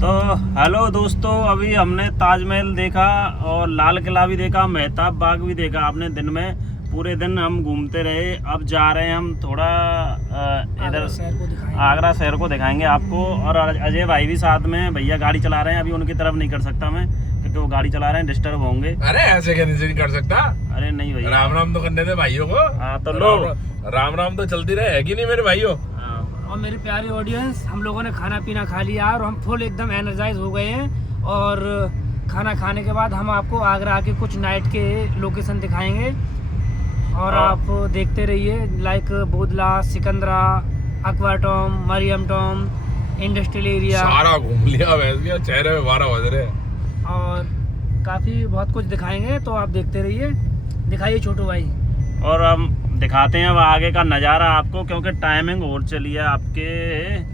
तो हेलो दोस्तों, अभी हमने ताजमहल देखा और लाल किला भी देखा, मेहताब बाग भी देखा। आपने दिन में पूरे दिन हम घूमते रहे। अब जा रहे हैं हम थोड़ा इधर आगरा शहर को दिखाएंगे आपको। और अजय भाई भी साथ में, भैया गाड़ी चला रहे हैं। अभी उनकी तरफ नहीं कर सकता मैं, क्योंकि वो गाड़ी चला रहे हैं, डिस्टर्ब होंगे। अरे ऐसे कैसे नहीं कर सकता? अरे नहीं भैया, राम राम तो करने दे भाइयों को। हाँ तो लो, राम राम तो चलती रहे, है कि नहीं मेरे भाइयों? और मेरे प्यारे ऑडियंस, हम लोगों ने खाना पीना खा लिया और हम फुल एकदम एनर्जाइज हो गए हैं। और खाना खाने के बाद हम आपको आगरा के कुछ नाइट के लोकेशन दिखाएंगे और आप देखते रहिए। लाइक बोदला, सिकंदरा, अक्वाटॉम, मरियम टॉम, इंडस्ट्रियल एरिया, सारा घूम लिया वैसे, चेहरे में 12 बज रहे हैं और काफ़ी बहुत कुछ दिखाएंगे, तो आप देखते रहिए। दिखाइए छोटू भाई। और हम दिखाते हैं अब आगे का नज़ारा आपको, क्योंकि टाइमिंग और चली है आपके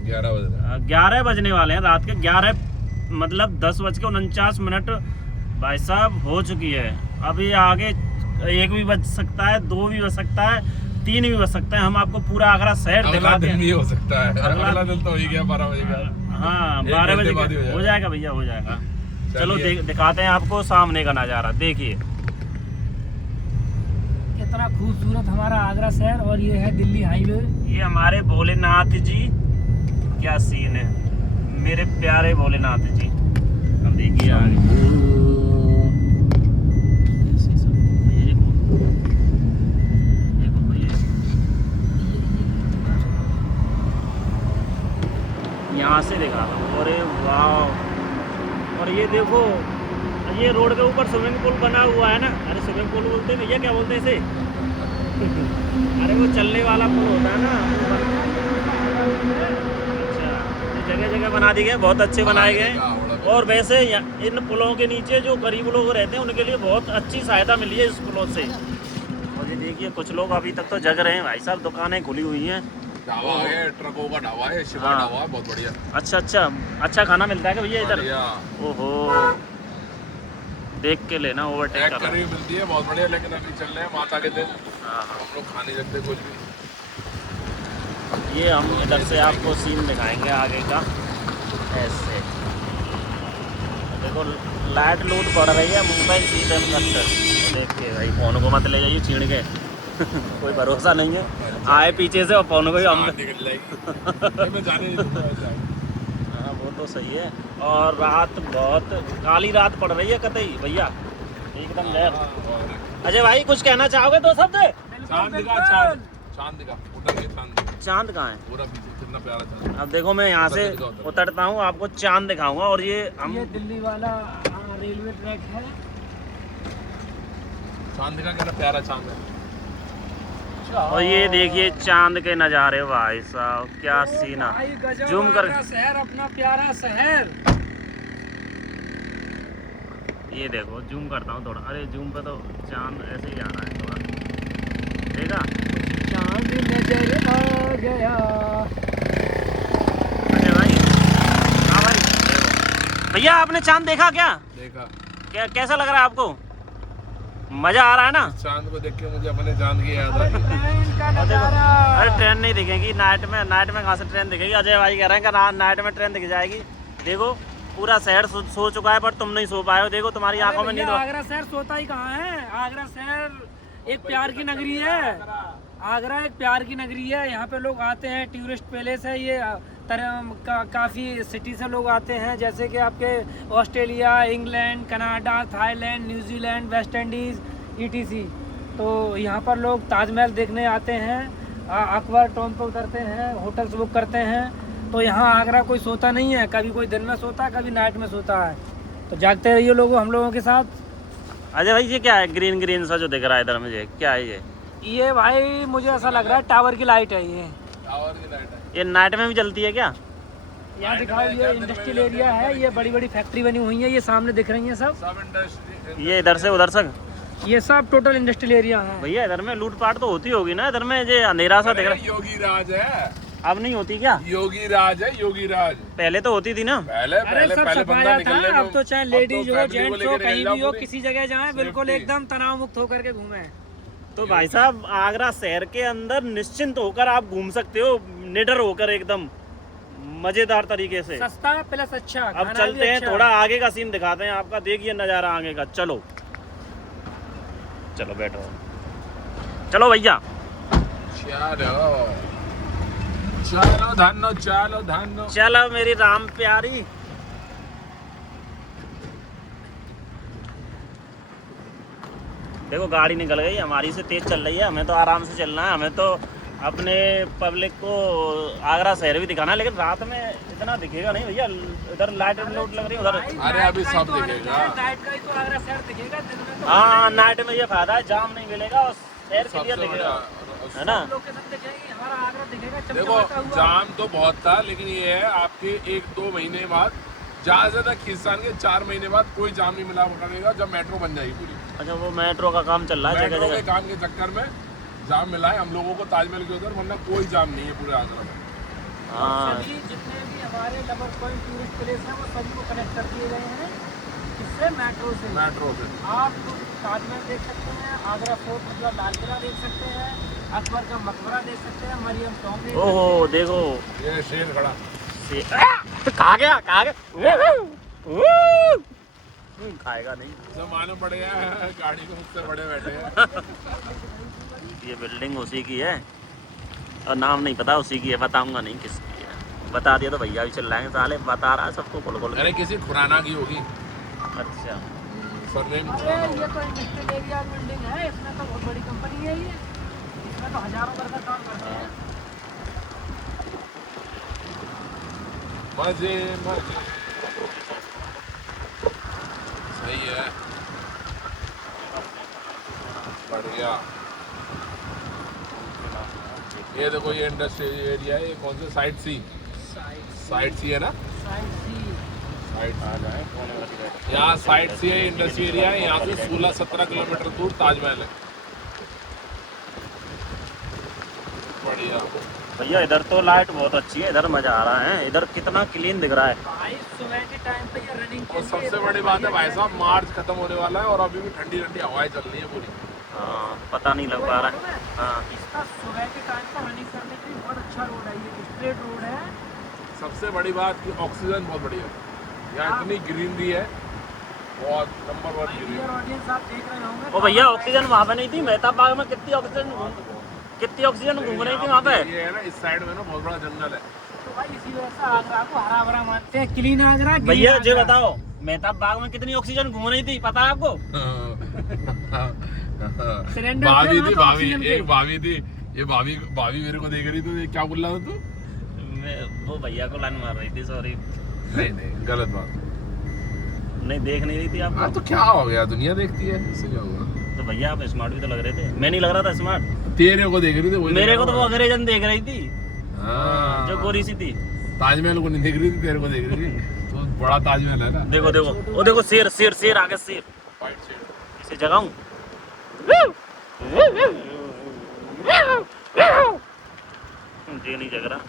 11 बज रहे हैं। 11 बजने वाले हैं, रात के 11 मतलब 10:49 भाई साहब हो चुकी है। अभी आगे 1 भी बज सकता है, 2 भी बज सकता है, 3 भी बज सकता है। हम आपको पूरा आगरा शहर दिखाते हैं। भी हो सकता है, अगला दिन तो हो ही गया 12 बजे का। हाँ 12 बजे हो जाएगा भैया, हो जाएगा। चलो दिखाते हैं आपको सामने का नज़ारा। देखिए कितना खूबसूरत हमारा आगरा शहर। और ये है दिल्ली हाईवे। ये हमारे भोलेनाथ जी, क्या सीन है मेरे प्यारे भोलेनाथ जी। अब देखिए आगे यहाँ से देखा था। अरे वाह! और ये देखो, ये रोड के ऊपर स्विमिंग पूल बना हुआ है ना। अरे स्विमिंग पूल बोलते हैं भैया, क्या बोलते हैं इसे? अरे वो चलने वाला पुल होता है ना। अच्छा, जगह जगह बना दिए गए, बहुत अच्छे बनाए गए। और वैसे इन पुलों के नीचे जो गरीब लोग रहते हैं उनके लिए बहुत अच्छी सहायता मिली है इस पुलों से। और ये देखिए कुछ लोग अभी तक तो जग रहे हैं भाई साहब, दुकानें खुली हुई हैं। ढाबा है, ट्रकों का ढाबा है, शिवा ढाबा है, बहुत बढ़िया। अच्छा खाना मिलता है क्या भैया इधर? ओहो, देख के लेना, ओवरटेक कर करी मिलती है, बहुत बढ़िया। लेकिन अभी चल रहे हैं माता के दिन, हाँ हम लोग खा नहीं सकते कुछ भी। ये हम इधर से आपको सीन दिखाएंगे आगे का। ऐसे देखो लाइट लूट पड़ रही है, मोबाइल सीधे कट्टर। देखिए भाई, फोन को मत ले जाइए छीन के कोई भरोसा नहीं है, आए पीछे से और फोन को ही हम निकल जाएगी। मैं जाने नहीं दूंगा। हाँ वो तो सही है। और रात बहुत काली रात पड़ रही है कतई भैया, एकदम लहर। अजय भाई कुछ कहना चाहोगे? 2 शब्द। चांद दिखा, चांद दिखा, उतर के चांद दिखा। चांद कहाँ है? पूरा पीछे कितना प्यारा चांद। अब देखो मैं यहाँ से उतरता हूँ, आपको चांद दिखाऊंगा। और ये दिल्ली वाला रेलवे ट्रैक है। चांद दिखा, कितना प्यारा चांद है। और ये देखिए चांद के नज़ारे भाई साहब, क्या सीना। जूम कर, शहर अपना प्यारा शहर। ये देखो जूम करता हूँ थोड़ा। अरे जूम पे तो चांद ऐसे ही आ रहा है थोड़ा, देखा? चांद नजर आ गया। अरे भाई, हाँ भाई देखो। भैया आपने चांद देखा क्या? देखा। कैसा लग रहा है आपको? मजा आ रहा है ना? चांद को देख के मुझे अपने चांद की याद आ गई। अरे ट्रेन नहीं दिखेगी नाइट में कहाँ से ट्रेन दिखेगी? अजय भाई कह रहे हैं कि नाइट में ट्रेन दिख जाएगी। देखो पूरा शहर सो चुका है, पर तुम नहीं सो पाए हो। देखो तुम्हारी आंखों में नींद। आगरा शहर सोता ही कहाँ है? आगरा शहर एक प्यार की नगरी है। आगरा एक प्यार की नगरी है। यहाँ पे लोग आते हैं, टूरिस्ट पैलेस है ये। काफ़ी सिटी से लोग आते हैं, जैसे कि आपके Australia, England, Canada, Thailand, New Zealand, West Indies, ETC। तो यहाँ पर लोग ताजमहल देखने आते हैं, अक्वाटॉम पे उतरते हैं, होटल्स बुक करते हैं। तो यहाँ आगरा कोई सोता नहीं है, कभी कोई दिन में सोता है, कभी नाइट में सोता है। तो जागते रहिए लोगों हम लोगों के साथ। अजय भाई ये क्या है ग्रीन ग्रीन सा जो दिख रहा है इधर मुझे, क्या है ये भाई मुझे ऐसा लग रहा है टावर की लाइट है ये। टावर की लाइट है। ये नाइट में भी जलती है क्या? यहाँ दिखाओ, ये इंडस्ट्रियल एरिया है। ये बड़ी बड़ी फैक्ट्री बनी हुई है, ये सामने दिख रही है सब इंडस्ट्री। ये इधर से उधर से ये सब टोटल इंडस्ट्रियल एरिया है। भैया इधर में लूटपाट तो होती होगी ना? इधर में ये अंधेरा सा दिख रहा है। योगी राज है। अब नहीं होती क्या? योगी राज है, योगी राज। पहले तो होती थी ना। पहले बंदा निकलने में। अब तो चाहे लेडीज हो, जेंट्स हो, कहीं भी हो, किसी जगह जाए, बिल्कुल एकदम तनाव मुक्त होकर के घूमे। तो भाई साहब आगरा शहर के अंदर निश्चिंत होकर आप घूम सकते हो, निडर होकर एकदम। मजेदार तरीके से। सस्ता प्लस अच्छा। अब खाना भी चलते हैं, अच्छा। थोड़ा आगे का सीन दिखाते हैं आपका, देखिए नज़ारा आगे का। चलो चलो बैठो, चलो भैया। चलो चलो धन्नो, चलो धन्नो। चलो मेरी राम प्यारी। देखो गाड़ी निकल गई हमारी से, तेज चल रही है, हमें तो आराम से चलना है, हमें तो अपने पब्लिक को आगरा शहर भी दिखाना है, लेकिन रात में इतना दिखेगा नहीं भैया, इधर लाइट लूट लग रही है उधर। अरे अभी सब दिखेगा। नाइट का ही तो आगरा शहर दिखेगा, दिन में तो हाँ नाइट में ये फायदा है, जाम नहीं मिलेगा और शहर क्लियर दिखेगा, है ना। लोकेशन दिखेगी, हमारा आगरा दिखेगा देखो चमचमाता हुआ। जाम तो बहुत था, लेकिन ये है आपके 1-2 महीने बाद, ज्यादा से ज्यादा खिसान के 4 महीने बाद कोई जाम नहीं मिला करेगा, जब मेट्रो बन जाएगी पूरी। अच्छा वो मेट्रो का काम चल रहा है जगह मेट्रो के जगह। काम के चक्कर में जाम मिला है हम लोगों को ताजमहल के उधर, वरना कोई जाम नहीं है पूरे आगरा में। हाँ सभी जितने भी हमारे लवर पॉइंट टूरिस्ट प्लेस हैं वो सभी को कनेक्ट कर दिए गए हैं इससे, मेट्रो से। मेट्रो से आप ताजमहल देख सकते हैं, आगरा फोर्ट मतलब लाल किला देख सकते हैं, अकबर का मकबरा देख सकते हैं, मरियम टॉम देख सकते ओहो हैं। देखो ये शेर खड़ा। कहा गया खाएगा नहीं। सब मालूम पड़ गया है, गाड़ी में मुझसे बड़े बैठे हैं। ये बिल्डिंग उसी की है और नाम नहीं पता उसी की है, बताऊंगा नहीं किसकी है, बता दिया तो भैया भी चल जाएंगे, साले बता रहा है सबको खोल खोल के। अरे किसी खुराना की होगी अच्छा सरनेम। अरे ये तो इंडस्ट्रियल एरिया बिल्डिंग है, इसमें तो बहुत बड़ी कंपनी है ये, इसमें तो हजारों वर्कर काम करते हैं। मजे मजे सही है, बढ़िया। ये देखो ये इंडस्ट्रियल एरिया है, ये कौन सा साइड सी है ना, साइड सी। साइड यहाँ साइड सी है, इंडस्ट्रियल एरिया है, यहाँ से 16-17 किलोमीटर दूर ताजमहल है। बढ़िया भैया इधर तो लाइट बहुत अच्छी है, इधर मजा आ रहा है, इधर कितना क्लीन दिख रहा है। भाई सुबह के टाइम पे ये रनिंग के और लिए सबसे बड़ी बात है भाई साहब, मार्च खत्म होने वाला है और अभी भी ठंडी ठंडी हवाएं चल रही है पूरी। हाँ पता नहीं लग पा रहा है। हाँ इसका सुबह के टाइम पर रनिंग करने के लिए बहुत अच्छा रोड है, ये स्ट्रेट रोड है। सबसे बड़ी बात कि ऑक्सीजन बहुत बढ़िया है, यहाँ इतनी ग्रीनरी है, बहुत नंबर 1 डियर ग्रीनरी। ऑडियंस आप देख रहे होंगे। ओ भैया ऑक्सीजन वहाँ पे नहीं थी, मेहताब बाग में कितनी ऑक्सीजन घूम रही थी वहाँ पे। ये है ना, इस साइड में ना बहुत बड़ा जंगल है। तो भाई इसी वजह से आगरा को हरा भरा मानते हैं, क्लीन आगरा। green भैया जो आगरा। बताओ मेहताब बाग में कितनी ऑक्सीजन घूम रही थी पता है आपको? सिलेंडर भाभी थे थी, वहाँ तो भाभी ऑक्सीजन के। एक भाभी थी, ये भाभी मेरे को देख रही थी, ये क्या बोल रहा था तू? वो भैया को लाइन मार रही थी, सॉरी। नहीं गलत बात। नहीं देख नहीं रही थी हाँ आपको? तो क्या हो गया, दुनिया देखती है, इससे क्या हुआ? तो भैया आप स्मार्ट भी तो लग रहे थे, मैं नहीं लग रहा था स्मार्ट। तेरे को देख रही थी, वही मेरे देख को तो रहा वो था। अंग्रेजन देख रही थी हाँ। जो गोरी सी थी। ताजमहल को नहीं देख रही थी, तेरे को देख रही थी। तो बड़ा ताजमहल है ना। देखो देखो वो देखो शेर शेर शेर आगे शेर, वाइट शेड। इसे जगाऊं? ये नहीं जग रहा।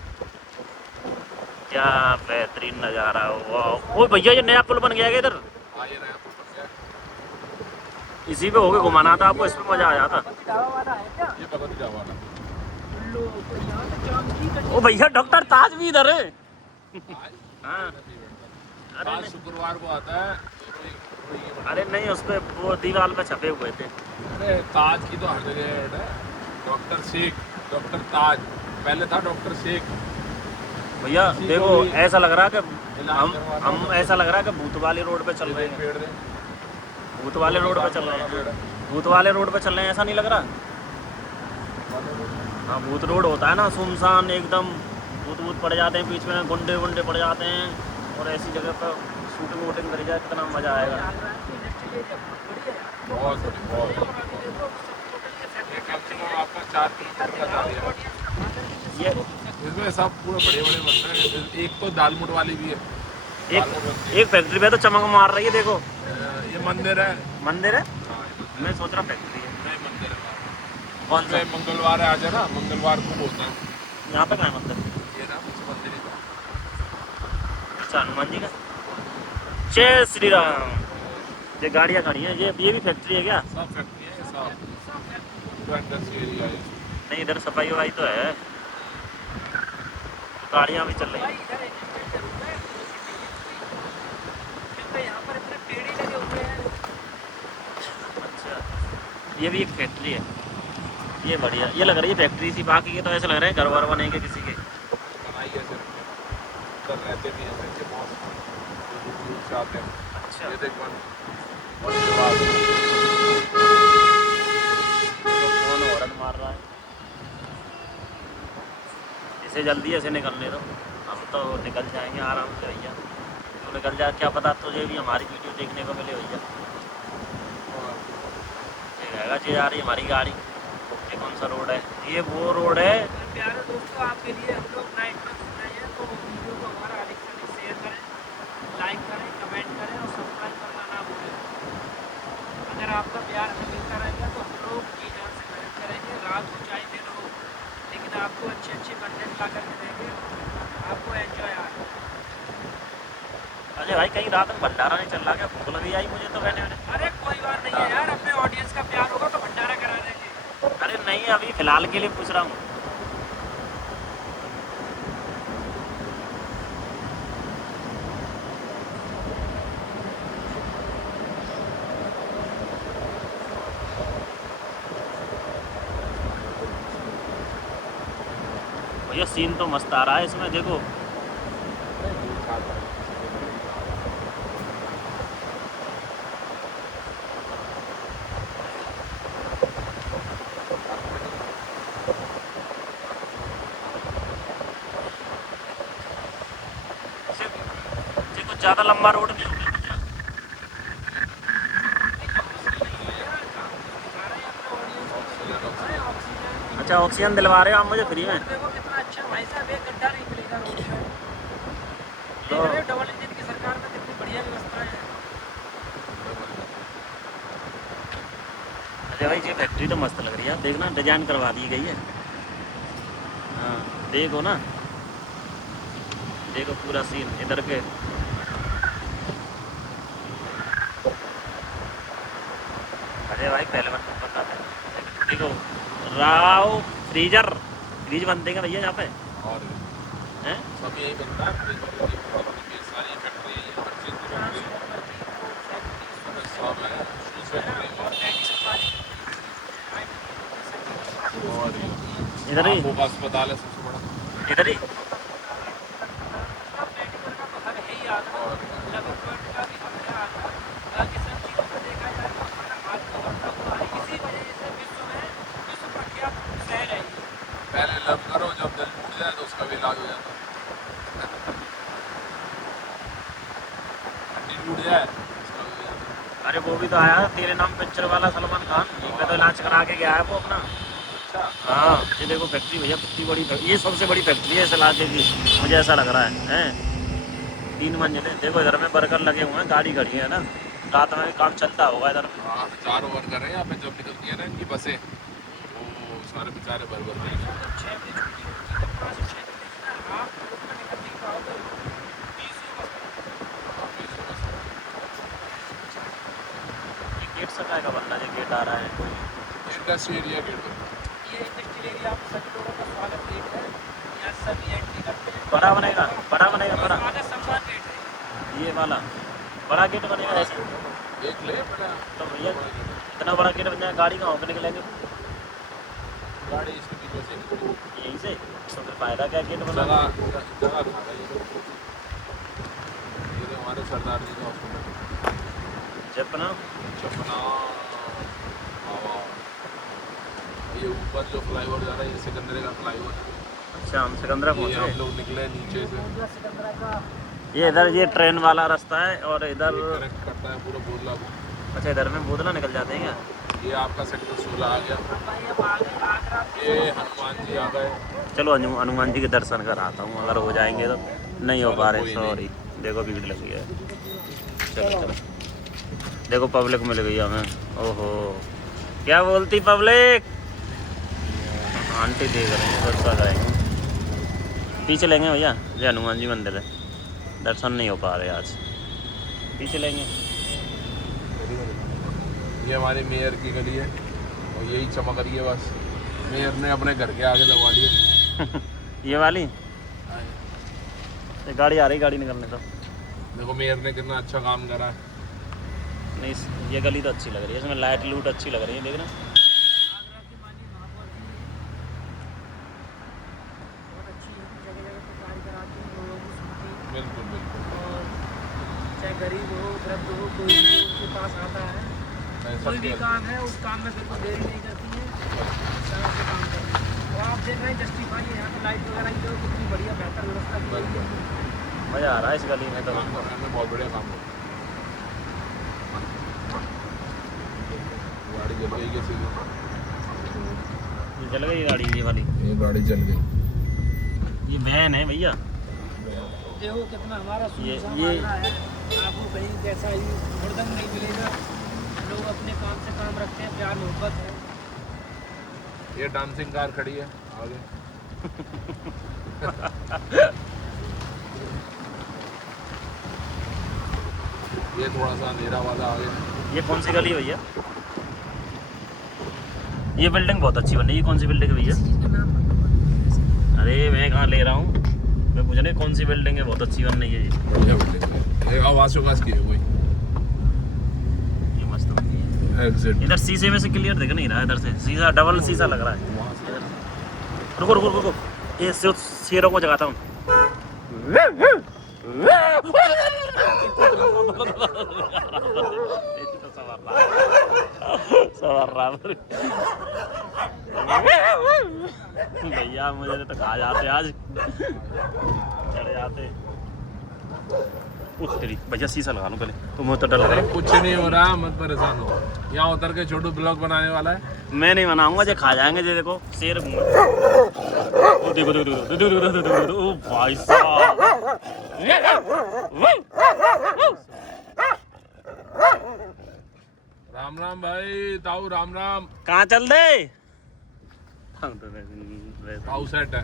क्या बेहतरीन नजारा हुआ। ओ भैया ये नया पुल बन गया क्या इधर? हाँ ये नया पुल बन गया। इसी पे होके घुमाना था आपको, इसमें मजा आ जाता। ढाबा वाला है क्या? ये पता नहीं क्या वाला। लो तो यहाँ से जाम की कटी- ओ भैया डॉक्टर ताज भी इधर है। हाँ अरे आज नहीं, शुक्रवार को आता है। रोई की अरे नहीं उस पे वो दीवार पे छपे हुए थे। अरे ताज की तो हर जगह ऐड है। डॉक्टर शेख, डॉक्टर ताज, पहले था डॉक्टर शेख। भैया किसी देखो को भी ऐसा लग रहा कि इलाज करवाना हम हो ऐसा लग रहा कि भूत वाले रोड पे चल रहे हैं। पेड़ दे। भूत वाले रोड पे चल रहे हैं, भूत वाले रोड पे चल रहे हैं, ऐसा नहीं लग रहा? हाँ भूत रोड होता है ना, सुनसान एकदम, भूत भूत पड़ जाते हैं बीच में, गुंडे वुंडे पड़ जाते हैं, और ऐसी जगह पर शूटिंग वूटिंग करी जाए कितना मजा आएगा। आगरा की इंडस्ट्रियल एरिया बहुत बढ़िया है। बहुत बढ़िया, बहुत बढ़िया। और अभी देखो सब टोटली ये ये कम से कम आपका 4 किलोमीटर का जा रहा है। ये इसमें सब पूरे बड़े बड़े बनते हैं। एक तो दालमोट वाली भी है। दालमोट बनती है। एक फैक्ट्री पे तो चमक मार रही है, देखो ये मंदिर है। मंदिर है। हाँ, ये मंदिर मैं सोच रहा फैक्ट्री है। नहीं, मंदिर है। कौन सा? इसमें मंगलवार आ जाए ना, मंगलवार को होता है। यहाँ पे कहाँ है मंदिर? ये ना कुछ मंदिर ही था। अच्छा हनुमान जी का। जय श्री राम। ये गाड़ियाँ खड़ी हैं, ये भी फैक्ट्री है क्या? सब फैक्ट्री है, सब पूरा इंडस्ट्री एरिया है। नहीं इधर सफाई वफाई तो है। गाड़ियाँ भी चल रही भाई हैं। इधर एडजस्टेड जरूर है क्योंकि यहाँ पर इतने पेड़ ही लगे हुए हैं। अच्छा, ये भी एक फैक्ट्री है, ये बढ़िया, ये लग रही है फैक्ट्री सी। बाकी के तो ऐसे लग रहे हैं घर वर बनेंगे किसी के। बनाई है सिर्फ, उधर रहते भी हैं ऐसे बहुत दूर से आते हैं। अच्छा, ये देख वन और इसके बाद कौन औरत मार रहा है, इसे जल्दी ऐसे निकलने दो, हम तो निकल जाएंगे आराम से भैया। तो निकल जा, क्या पता तुझे भी हमारी वीडियो देखने को मिले भैया। ये रहेगा जी, आ रही हमारी गाड़ी। ये कौन सा रोड है? ये वो रोड है। प्यारे दोस्तों, आपके लिए हम लोग नाइट में घूम रहे हैं, तो वीडियो को हमारा अधिक से अधिक शेयर करें, लाइक करें, कमेंट करें और सब्सक्राइब करना ना भूलें। अगर आपका प्यार हमें मिलता रहेगा तो हम लोग जी जान से मेहनत करेंगे, रात हो चाहे दिन हो, लेकिन आपको अच्छे अच्छे कंटेंट ला करके देंगे, आपको एंजॉय आए। अरे भाई, कहीं रात में भंडारा नहीं चल रहा क्या? भूख लगी आई मुझे तो कहने में। अरे कोई बात नहीं है यार, अपने ऑडियंस का प्यार होगा तो भंडारा करा देंगे। अरे नहीं, अभी फिलहाल के लिए पूछ रहा हूँ। भैया सीन तो मस्त आ रहा है इसमें, देखो। देखो ज़्यादा लंबा रोड नहीं होगा। अच्छा, ऑक्सीजन दिलवा रहे हो आप मुझे फ्री में? देखो कितना अच्छा भाई साहब, एक गड्ढा नहीं मिलेगा रोड में। तो देख रहे हो डबल इंजन की सरकार में कितनी बढ़िया व्यवस्था है। अरे भाई, ये फैक्ट्री तो मस्त लग रही है, देखना डिजाइन करवा दी गई है। हाँ देखो ना, देखो पूरा सीन इधर के। अरे भाई, पहले बार बताते हैं। देखो राव फ्रीज बनते हैं भैया यहाँ पे, और हैं? सब यही बनता है। ये सारी फैक्ट्री है, हर चीज़ की फैक्ट्री सब है, शूज़ फैक्ट्री और इधर ही, आँखों का अस्पताल है सबसे बड़ा। इधर ही। मेडिकल का तो हक है ही आधा, और डेवलपमेंट का भी हक है आधा। बाकी सब चीज़ों को देखा जाए तो हमारा हाथ तो बढ़ता हुआ है, इसी वजह से विश्व प्रख्यात शहर है ये। पहले लव करो, जब दिल टूट जाए तो उसका भी इलाज हो जाता है। हड्डी टूट जाए उसका भी हो जाता है। अरे वो भी तो आया तेरे नाम पिक्चर वाला, सलमान खान, यहीं पे तो इलाज करा के गया है वो अपना। अच्छा, हाँ, ये देखो फैक्ट्री भैया कितनी बड़ी फैक्ट्री, ये सबसे बड़ी फैक्ट्री है इस इलाके की, मुझे ऐसा लग रहा है। 3 मंजिलें, देखो इधर में वर्कर लगे हुए हैं, गाड़ी खड़ी है ना, रात में भी काम चलता होगा इधर में। हाँ, 4 वर्कर हैं यहाँ पे। जब निकलती है ना इनकी बसें, वो सारे बेचारे भर भर के। 6 बजे छुट्टी होती है, 5 से 6 बजे ना आप रोड में निकल नहीं पाओगे, 20 बस। ये गेट सका का बनना, ये गेट आ रहा है कोई। इंडस्ट्री एरिया गेट पर ये इंडस्ट्रियल एरिया आप सभी लोगों का स्वागत गेट है, यहाँ सभी एंट्री करते हैं। बड़ा बनेगा, बड़ा बनेगा, बड़ा। स्वागत सम्मान गेट है। ये वाला बड़ा गेट बनेगा ऐसे। एक ले बड़ा तो भैया इतना बड़ा गेट बन जाएगा, गाड़ी कहाँ पे निकलेंगे? गाड़ी इसके पीछे से निकली। यहीं से, तो फिर फायदा क्या गेट बना? जगह जगह खा गई। ये तो हमारे सरदार जी का हॉस्पिटल जपना। चपना। ये ऊपर जो फ्लाईओवर जा रहा है, ये सिकंदरे का फ्लाईओवर है। अच्छा, हम सिकंदरा ये पहुँच हम गए। लोग निकले नीचे से, सिकंदरा का ये इधर ये ट्रेन वाला रास्ता है, और इधर कनेक्ट करता है पूरा बोदला को। अच्छा इधर में बोदला निकल जाते हैं क्या? ये आपका सेक्टर 16 आ गया। भाई अब आगे आगरा ये हनुमान जी आ गए। चलो हनुमान जी के दर्शन कर आता हूँ, अगर हो जाएंगे तो। नहीं हो पा रहे, कोई सॉरी। देखो भीड़ लगी है। चलो चलो, देखो पब्लिक मिल गई हमें। ओहो, क्या बोलती पब्लिक? आंटी देख रहे हैं, दर्शन करेंगे। पीछे लेंगे भैया, ये हनुमान जी मंदिर है, दर्शन नहीं हो पा रहे आज, पीछे लेंगे। ये हमारी मेयर की गली है और यही चमक रही है बस। मेयर ने अपने घर के आगे लगवा लिए। ये वाली ये गाड़ी आ रही, गाड़ी निकलने दो। देखो मेयर ने कितना अच्छा काम करा है। नहीं ये गली तो अच्छी लग रही है, इसमें लाइट लूट अच्छी लग रही है, देखना। आगरा की माली महापौर बहुत अच्छी है, जगह जगह पे कार्य कराती है, लोगों की सुनती है। बिल्कुल बिल्कुल। और चाहे गरीब हो वृद्ध हो कोई भी उनके पास आता है, कोई भी काम है उस काम में बिल्कुल देरी नहीं करती है, समय से काम करती है। और आप देख रहे हैं जस्टिफाई है, यहाँ पे लाइट वगैरह की तो कितनी बढ़िया बेहतर व्यवस्था की गई है। मज़ा आ रहा है इस गली में तो। काम करने में बहुत बढ़िया काम हो। गाड़ी जल गई कैसे? ये चल गई गाड़ी, ये वाली, ये गाड़ी जल गई। ये वैन है भैया। देखो कितना हमारा ये- सुनसान ये- आगरा है, आपको कहीं जैसा ही हुड़दंग नहीं मिलेगा। लोग अपने काम से काम रखते हैं, प्यार मोहब्बत है। ये डांसिंग कार खड़ी है आगे। ये थोड़ा सा अंधेरा वाला आ गया। ये कौन सी गली है भैया? ये बिल्डिंग बहुत अच्छी बनी है। ये कौन सी बिल्डिंग है भैया? अरे मैं कहाँ ले रहा हूँ, मैं पूछ रहा हूँ कौन सी बिल्डिंग है, बहुत अच्छी बन रही है ये। बढ़िया बिल्डिंग है। ये आवाज की है कोई। ये मस्त बनी है। एग्जिट इधर शीशे में से क्लियर दिख नहीं रहा है, इधर से शीशा डबल शीशा लग रहा है। रुको रुको रुको, ये शेरों को जगाता हूँ। भैया मुझे तो खा जाते आज, चढ़ जाते। तेरी भैया शीशा लगा लूं पहले, तुम्हें तो डर लग रहा है। कुछ नहीं हो रहा, मत परेशान हो। यहाँ उतर के छोटू ब्लॉग बनाने वाला है। मैं नहीं बनाऊंगा, जो खा जाएंगे। जो देखो शेर घूम, देखो देखो देखो देखो देखो देखो देखो, ओ भाई साहब। राम राम भाई ताऊ, राम राम। कहाँ चल दे? ताऊ सेट है।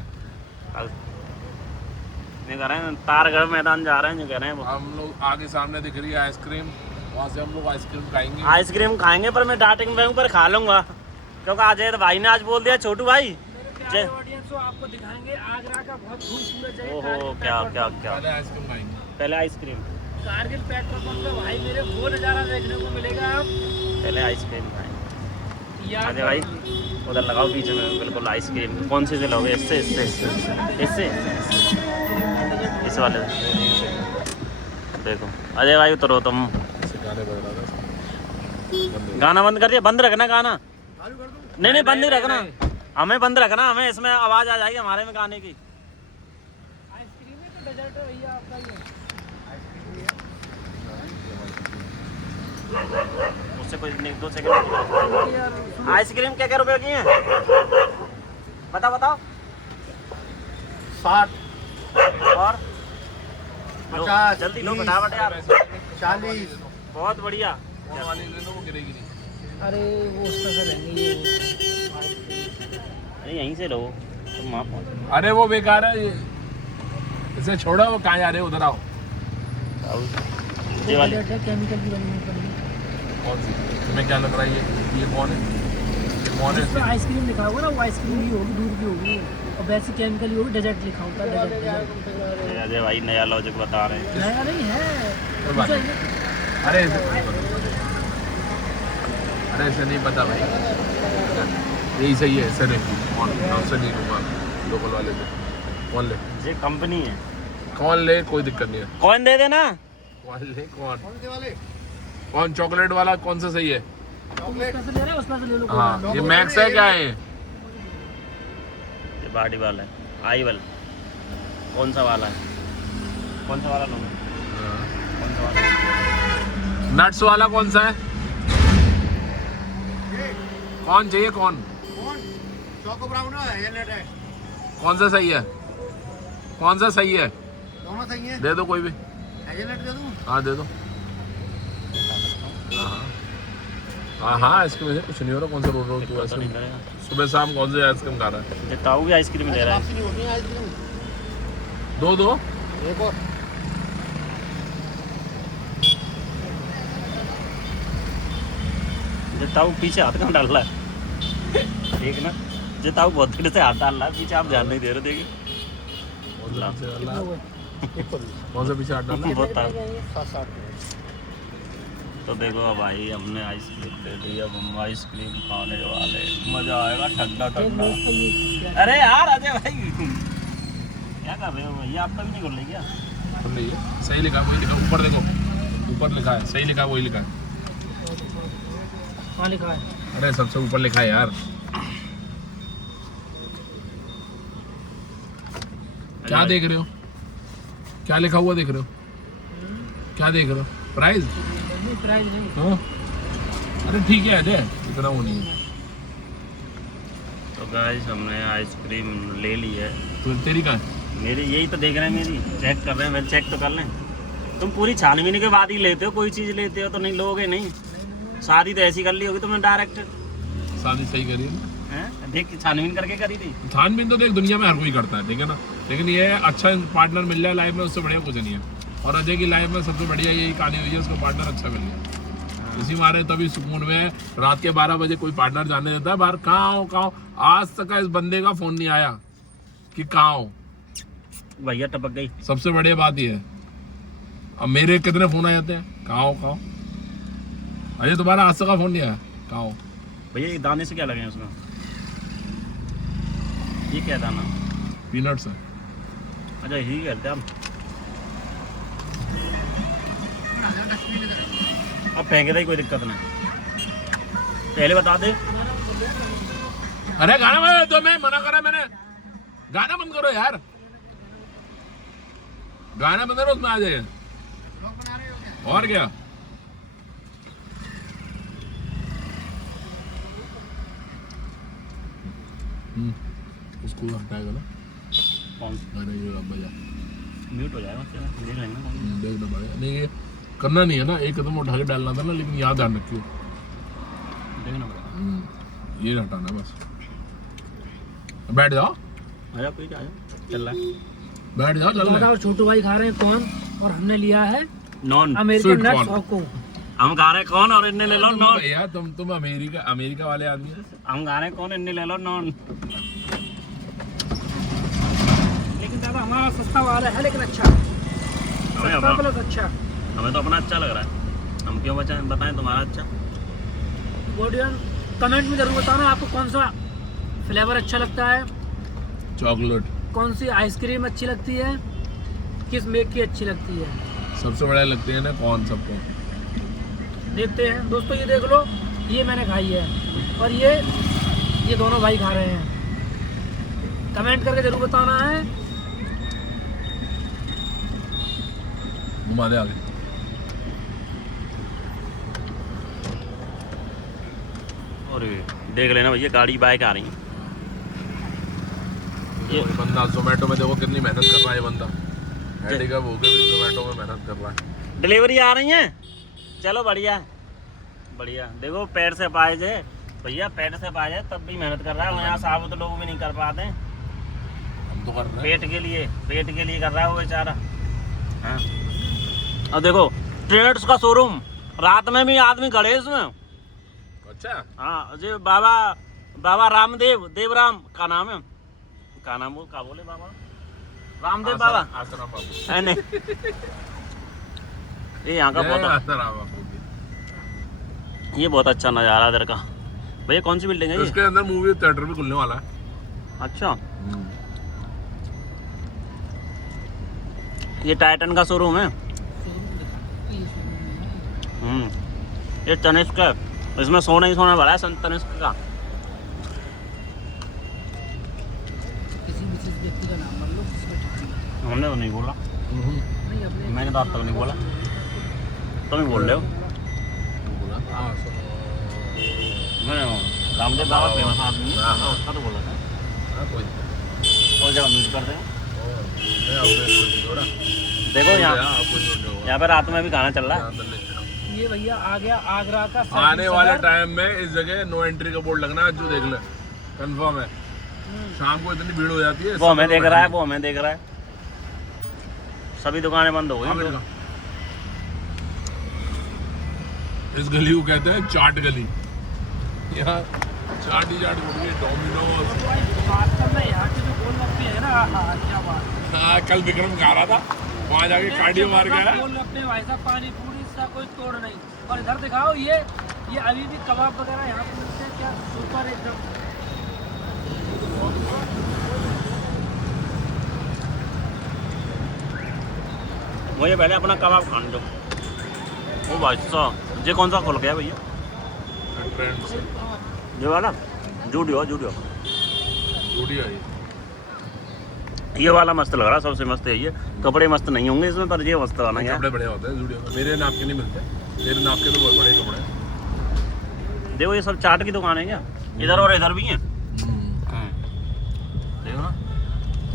नहीं कह रहे हैं तारगढ़ मैदान जा रहे हैं, जो कह रहे हैं वो। हम लोग आगे सामने दिख रही है आइसक्रीम, वहाँ से हम लोग आइसक्रीम खाएंगे। आइसक्रीम खाएंगे, पर मैं डांटेंगे मैं पर खा लूंगा, क्योंकि अजय भाई ने आज बोल दिया छोटू भाई। प्यारे ऑडियंस को आपको दिखाएंगे आगरा का बहुत खूबसूरत जगह। ओहो क्या क्या क्या, पहले आइसक्रीम खाएंगे। पहले आइसक्रीम, कारगिल पेट्रोल पंप पे भाई मेरे वो नज़ारा देखने को मिलेगा। आप पहले आइसक्रीम खाएंगे। यार अजय भाई उधर लगाओ पीछे में बिल्कुल आइसक्रीम। कौन सी से लोगे? इससे इससे इससे इस वाले से। देखो अजय भाई उतरो तुम। ऐसे गाने बज रहा था। गाना बंद कर दिया? बंद रखना गाना। नहीं नहीं बंद नहीं रखना, हमें बंद रखना, हमें इसमें आवाज आ जाएगी हमारे में गाने की। आइसक्रीम है तो डेजर्ट है भैया आपका ये। उससे कोई नहीं, 2 सेकंड। आइसक्रीम क्या क्या रुपए की है? बताओ बताओ। 60 और 50 जल्दी लो फटाफट यार। 40 बहुत बढ़िया। वो वाली ले लो, वो गिरेगी नहीं। अरे वो उसमें से रहेंगे। अरे यहीं से लो तुम, वहाँ पहुँच। अरे वो बेकार है ये, इसे छोड़ो। वो कहाँ जा रहे हो? उधर आओ। ये वाली केमिकल की बनी हुई। कौन सी? तुम्हें क्या लग रहा है ये कौन है? ये कौन है? इसमें आइसक्रीम लिखा होगा ना, वो आइसक्रीम ही होगी, दूध की होगी, और वैसी केमिकल ही होगी, डेजर्ट लिखा होता है। डेजर्ट अजय भाई नया लॉजिक बता रहे हैं। नया नहीं है। कोई बात नहीं। अरे ऐसे नहीं पता भाई, यही सही है। ऐसे नहीं, ऐसे नहीं लूँगा लोकल वाले से। कौन ले? ये कंपनी है। कौन ले? कोई दिक्कत नहीं है। कौन दे देना? कौन ले? कौन से वाले कौन? चॉकलेट वाला कौन सा सही है? उसमें से ले रहे हो, उसमें से ले लो। हाँ, ये मैक्स है क्या है? ये बॉडी वाला है, आई वाला। कौन सा वाला है? कौन सा वाला लोगे? कौन सा वाला? नट्स वाला कौन सा है? कौन चाहिए? कौन चोको ब्राउन है, ये नेट है, कौन सा सही है? कौन सा सही है? दोनों सही है। दे दो कोई भी। हेजलनट दे दूं? हाँ दे दो। हाँ हाँ, आइसक्रीम में से कुछ नहीं हो रहा। कौन सा रोड रोड तू आइसक्रीम? सुबह शाम कौन सी आइसक्रीम खा रहा है? ये ताऊ भी आइसक्रीम ले रहा है। वापसी नहीं होती है आइसक्रीम। दो एक और ये ताऊ पीछे हाथ कहाँ डाल रहा है? ठीक ना, ये ताऊ बहुत देर से हाथ डाल रहा है पीछे, आप ध्यान नहीं दे रहे। देखिए कौन सा पीछे हाथ डालना? होता है। 7-8 तो देखो अब भाई हमने आइसक्रीम ले ली, अब हम आइसक्रीम खाने वाले, मजा आएगा ठंडा ठंडा। अरे यार अजय भाई क्या कर रहे हो भैया, आपका भी नहीं खोल रही क्या? खोल रही है, सही लिखा वही लिखा, ऊपर देखो ऊपर लिखा है, सही लिखा वही लिखा है। कहाँ लिखा है? अरे सबसे ऊपर लिखा है यार। क्या देख रहे हो? क्या लिखा हुआ देख रहे हो? क्या देख रहे हो? प्राइस? नहीं प्राइस नहीं। हाँ? अरे ठीक है अजय, इतना वो नहीं है। तो गाइस हमने आइसक्रीम ले ली है। तो तेरी कहाँ है? मेरी यही तो देख रहे हैं, मेरी चेक कर रहे हैं, मैं चेक तो कर लें। तुम पूरी छानबीन के बाद ही लेते हो, कोई चीज़ लेते हो तो नहीं लोगे नहीं। शादी तो ऐसी कर ली होगी तुमने डायरेक्ट, शादी सही करी है ना? हैं? देख छानबीन करके करी थी। छानबीन तो देख दुनिया में हर कोई करता है, ठीक है ना, लेकिन ये अच्छा पार्टनर मिल जाए लाइफ में, उससे बढ़िया कुछ नहीं है। और अजय की लाइफ में सबसे बढ़िया यही कहानी हुई है, उसको पार्टनर अच्छा मिल गया। इसी मारे तभी सुकून में रात के 12 बजे कोई पार्टनर जाने देता है बाहर, कहाँ हो कहाँ हो? आज तक का इस बंदे का फोन नहीं आया कि कहाँ हो। भैया टपक गई। सबसे बढ़िया बात ये है, अब मेरे कितने फोन आ जाते हैं, कहाँ हो कहाँ हो? अजय तुम्हारा आज तक का फोन नहीं आया, कहाँ हो? भैया ये दाने से क्या लगे हैं उसमें? ये क्या दाना? पीनट्स है। अच्छा यही कहते हैं हम। अब फेंके दे, कोई दिक्कत नहीं, पहले बता दे। अरे गाना बंद, तो मैं मना करा मैंने, गाना बंद करो यार, गाना बंद करो, उसमें आ जाएगा। और क्या? उसको हटाएगा ना कौन गाना, ये बजा म्यूट हो जाएगा, देख लेंगे। देखना पड़ेगा। नहीं ये करना नहीं है ना, एक कदम उठा के डालना था ना, लेकिन यहाँ ध्यान रखियो, देखना पड़ेगा। ये हटाना बस। बैठ जाओ, आजा कोई आजा, चल रहा है। बैठ जाओ, चल दादा रहे और छोटू भाई खा रहे हैं कौन, और हमने लिया है non. American Sweet nuts corn। और को। हम खा रहे हैं कौन और इनने ले लो नॉन। भैया तुम अमेरिका वाले आदमी है। हम खा रहे हैं कौन, इनने ले लो नॉन। लेकिन दादा हमारा सस्ता वाला है, लेकिन अच्छा हमें सस्ता अपना, प्लस अच्छा। हमें तो अपना अच्छा लग रहा है, हम क्यों बताएं तुम्हारा अच्छा। गोडियन कमेंट में जरूर बताना आपको कौन सा फ्लेवर अच्छा लगता है, चॉकलेट कौन सी आइसक्रीम अच्छी लगती है, किस मेक की अच्छी लगती है। सबसे बढ़िया लगते हैं ना, कौन सबको। देखते हैं दोस्तों, ये देख लो, ये मैंने खाई है और ये दोनों भाई खा रहे हैं। कमेंट करके जरूर बताना है। घुमा दे आगे। और देख लेना भैया, गाड़ी बाइक आ रही है। ये बंदा जोमेटो में देखो कितनी मेहनत कर रहा है, ये बंदा हेडिका हो के भी जोमेटो में मेहनत कर रहा है। डिलीवरी आ रही है, चलो बढ़िया बढ़िया। देखो पेट से पाए जे भैया, पेट से पाए तब भी मेहनत कर रहा है। यहाँ साबुत लोग भी नहीं कर पाते, हम तो कर रहे हैं। पेट के लिए कर रहा है वो बेचारा। हाँ और देखो ट्रेडर्स का शोरूम, रात में भी आदमी खड़े हैं इसमें। अच्छा हाँ जी, बाबा रामदेव देवराम का नाम है, क्या नाम वो, क्या बोले बाबा रामदेव बाबा। आसाराम बाबू, है नहीं, ये यहाँ का बहुत, आसाराम बाबू। ये बहुत अच्छा नज़ारा इधर का। भैया कौन सी बिल्डिंग है ये? इसके अंदर मूवी थिएटर भी खुलने वाला है। अच्छा, ये टाइटन का शोरूम है। ये तनिष्क है, इसमें सोना ही सोना भरा है तनिष्क का। किसी विशेष व्यक्ति का नाम मान लो, हमने तो नहीं बोला, नहीं अपने मैंने तो आज तक नहीं बोला, तुम ही बोल रहे हो। मैंने रामदेव बाबा फेमस आदमी है, उसका तो बोला था। और जगह म्यूट कर दें। देखो यहाँ पे रात में भी गाना चल रहा है। ये भैया आ गया आगरा का आने वाले टाइम में इस जगह नो एंट्री का बोर्ड लगना है, जो देख ले कंफर्म है। शाम को इतनी भीड़ हो जाती है, वो हमें देख रहा है, वो हमें देख रहा है। सभी दुकानें बंद हो गई। इस गली को कहते हैं चाट गली। यहाँ चाटी चाट उठ गई डोमिनोज। वास्तव में यहाँ के जो गोलगप्पे है ना, हाँ क्या बात है। हाँ कल विक्रम खा रहा था, वहाँ जाके कार्डियो मार गया। गोलगप्पे भाई साहब, पानी पूरी, इसका कोई तोड़ नहीं। और इधर दिखाओ, ये अभी भी कबाब वगैरह यहाँ पे मिलते हैं, क्या सुपर एकदम। मुझे पहले अपना कबाब खाने दो। ओ भाई साहब, ये कौन सा खुल गया भैया? ट्रेंड से ये वाला जूडियो जूडियो है ये वाला मस्त लग रहा, सबसे मस्त है ये। कपड़े मस्त नहीं होंगे इसमें, पर ये मस्त वाला है। कपड़े बढ़िया होते हैं जूडियो में। मेरे नाप के नहीं मिलते, मेरे नाप के तो बहुत बड़े कपड़े हैं। देखो ये सब चाट की दुकान है क्या? इधर और इधर भी है। देखो ना,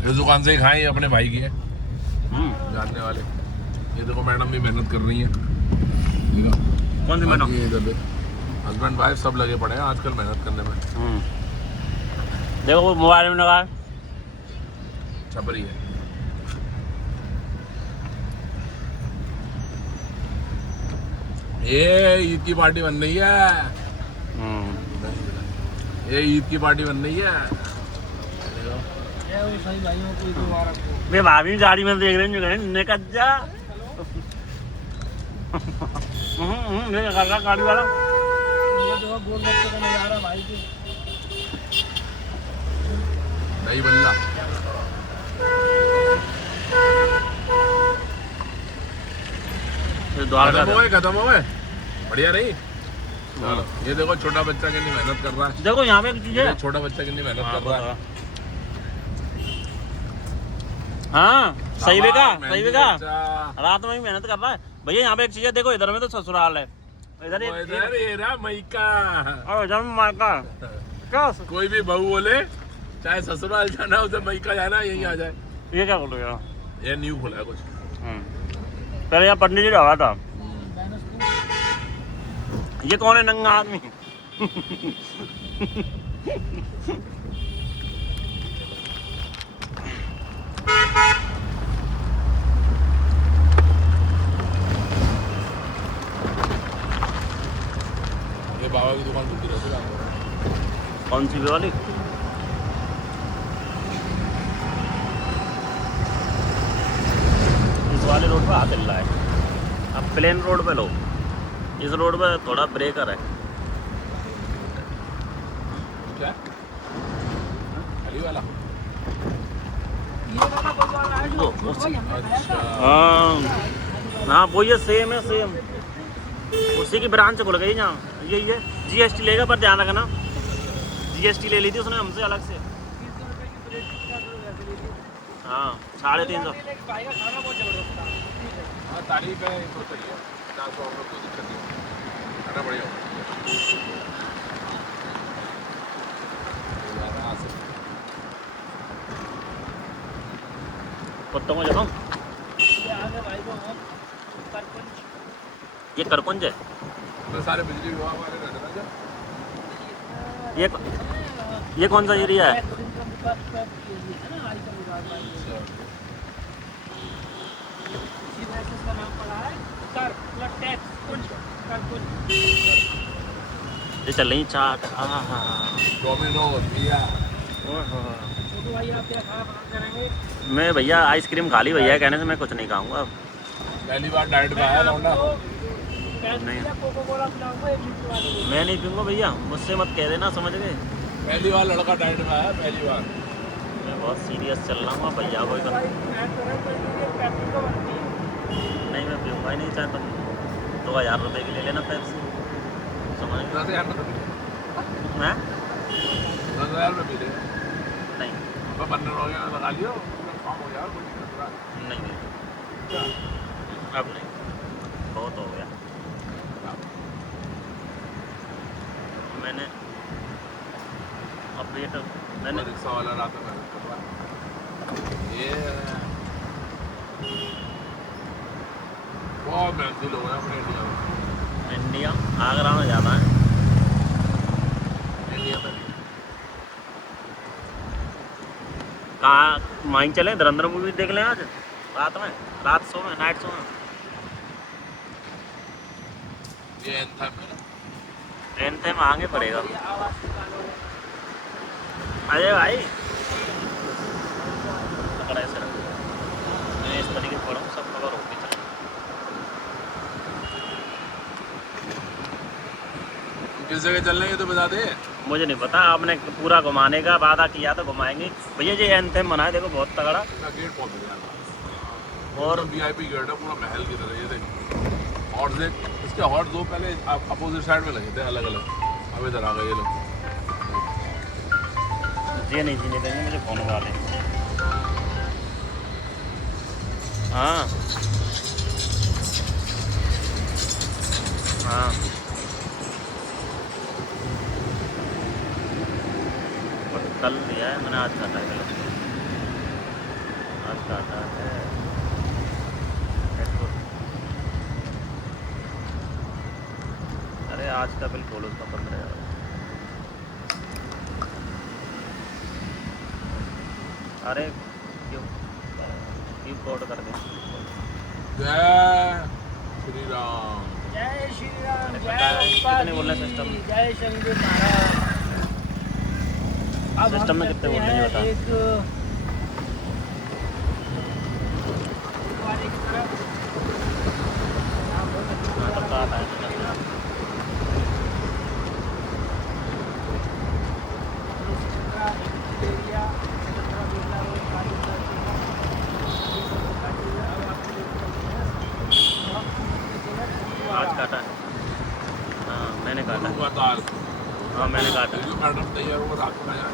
इस दुकान से ही खाए, अपने भाई की है जानने वाले। ये देखो मैडम भी मेहनत कर रही है। देखो कौन सी मैडम? इधर पे हस्बैंड वाइफ सब लगे पड़े हैं आजकल मेहनत करने में। देखो वो मोबाइल में लगा है। छपरी है। ये ईद की पार्टी बन रही है। ये ईद की पार्टी बन रही है। सही भाइयों को दोबारा को मैं भाभी गाड़ी में देख रही हूँ निकल जा। ये कर रहा गाड़ी वाला। ये जो गोलगप्पे का नजारा भाई की। दही बल्ला खत्म हो गए। बढ़िया रही। ये देखो छोटा बच्चा कितनी मेहनत कर रहा है। देखो यहाँ पे एक चीज है। छोटा बच्चा कितनी मेहनत कर रहा है। हाँ सही बेगा, सही बेगा। अच्छा। रात में ही मेहनत कर रहा है भैया। यहाँ पे एक चीज है, देखो इधर में तो ससुराल है, इधर ये रहा मैका। और इधर में मायका। क्या कोई भी बहू बोले चाहे ससुराल जाना उसे मैका जाना, यही आ जाए। ये क्या बोल रहे हो? ये न्यू खुला है कुछ। पहले यहाँ पंडित जी रहा था। ये कौन है नंगा आदमी? ये बाबा की दुकान खुलती रहती है। कौन सी वाली? इस वाले रोड पे हाथ हिल रहा है। अब प्लेन रोड पे लो, इस रोड पे थोड़ा ब्रेकर है। क्या? खाली वाला? ये वाला गोल वाला है जो भाई हमने खाया था। हाँ वो ये सेम है, सेम उसी की ब्रांच खुल गई यहाँ। यही है। जीएसटी लेगा, पर ध्यान रखना जीएसटी ले ली थी उसने हमसे अलग से। 300 रुपए की प्लेट वैसे ली थी। हाँ 350। भाई का खाना बहुत जबरदस्त था। ठीक है। हाँ तारीफ है तो चाहिए 400 और कोई दिक्कत नहीं। खाना बढ़िया कुत्तों को जगह ये आगे भाई को हम करपंच। ये करकुंज है। तो सारे बिजली विभाग वाले रहते हैं ये कौन सा एरिया है? इसका नाम पड़ा है कर प्लस टैक्स कुंज करकुंज। ये चल रही चाट। डोमिनोज भैया। छोटू भाई आप क्या खाना पसंद करेंगे? मैं भैया आइसक्रीम खा ली भैया कहने से मैं कुछ नहीं खाऊंगा। पहली बार डाइट पे आया लौंडा। नहीं। कोको कोला पिलाऊंगा 1 लीटर वाली। मैं नहीं पीऊंगा भैया, मुझसे मत कह देना, समझ गए? पहली बार लड़का डाइट में आया, पहली बार। मैं बहुत सीरियस चल रहा हूँ भैया कोई कर। नहीं मैं पीऊंगा ही नहीं, चाहे तुम 2000 रुपये की ले लेना पैसे। समझ गए? 10,000 रुपये मैं 10,000 रुपये मिले। नहीं बंदर हो गया, लगा लियो काम हो गया, कोई दिक्कत नहीं नहीं अब नहीं, बहुत हो गया। मैंने अपडेट मैंने रिक्शा वाला रात में मेहनत कर रहा है। ये बहुत मेहनती लोग हैं अपने इंडिया में। इंडिया आगरा में ज़्यादा है। इंडिया में भी कहाँ वहीं चलें? धुरंधर मूवी देख लें आज रात में, रात शो में, नाइट शो में। ये एंथम है ना। एंथम आगे पड़ेगा। आवाज अजय भाई पकड़ा ऐसे रखो, मैं इस तरीके से पढ़ूँ सब कवर होके चले। किस जगह चलने के तो बता दे। मुझे नहीं पता, आपने पूरा घुमाने का वादा किया तो घुमाएंगे भैया। ये एंथम बना है देखो बहुत तगड़ा, गेट बहुत बढ़िया और VIP गेट है पूरा महल की तरह। ये देख हॉट देख, इसके हॉट दो पहले अपोजिट साइड में लगे थे अलग अलग, अब इधर आ गए ये लोग। ये नहीं जीने देंगे मुझे फोन वाले। हाँ हाँ कल लिया है मैंने, आज काटा है, आज काटा है। अरे आज का बिल खोलो उसका 15,000। अरे क्यों कोड कर दे। जय श्री राम। जय श्री राम, पता जय है अप्पा कितने बोलने जी, सिस्टम? जय शंकर महाराज। अब सिस्टम हम में कितने करते बोलने हैं बता। एक गुरुद्वारे की तरफ। हाँ तब कहा था आज काटा है। हाँ मैंने काटा है। दाल हाँ मैंने काटा है। मैडम तैयार होगा रात में आया।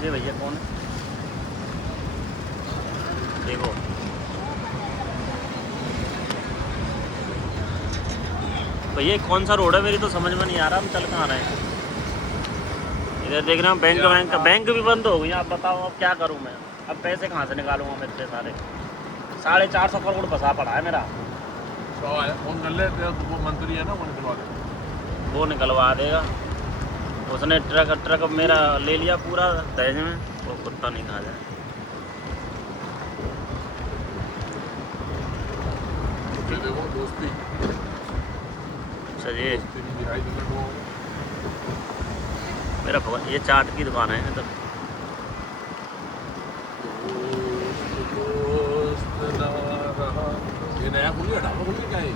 जी भैया कौन है देखो। भैया कौन सा रोड है, मेरी तो समझ में नहीं आ रहा, हम चल कहाँ रहे हैं। इधर देख रहे हैं बैंक भी बंद हो गई। आप बताओ अब क्या करूँ मैं, अब पैसे कहाँ से निकालूंगा मैं इतने सारे। 450 करोड़ फंसा पड़ा है मेरा। तो आया फोन कर ले, वो मंत्री है ना, वो निकलवा दे। वो निकलवा देगा। उसने ट्रक मेरा ले लिया पूरा दहेज में, वो कुत्ता नहीं खा जाए। ये देखो दोस्ती चलिए तेरी दिहाई मिनट हो मेरा भगवान, ये चाट की दुकान है मतलब। ये नया खुलिया ढाबा खुलिया क्या है?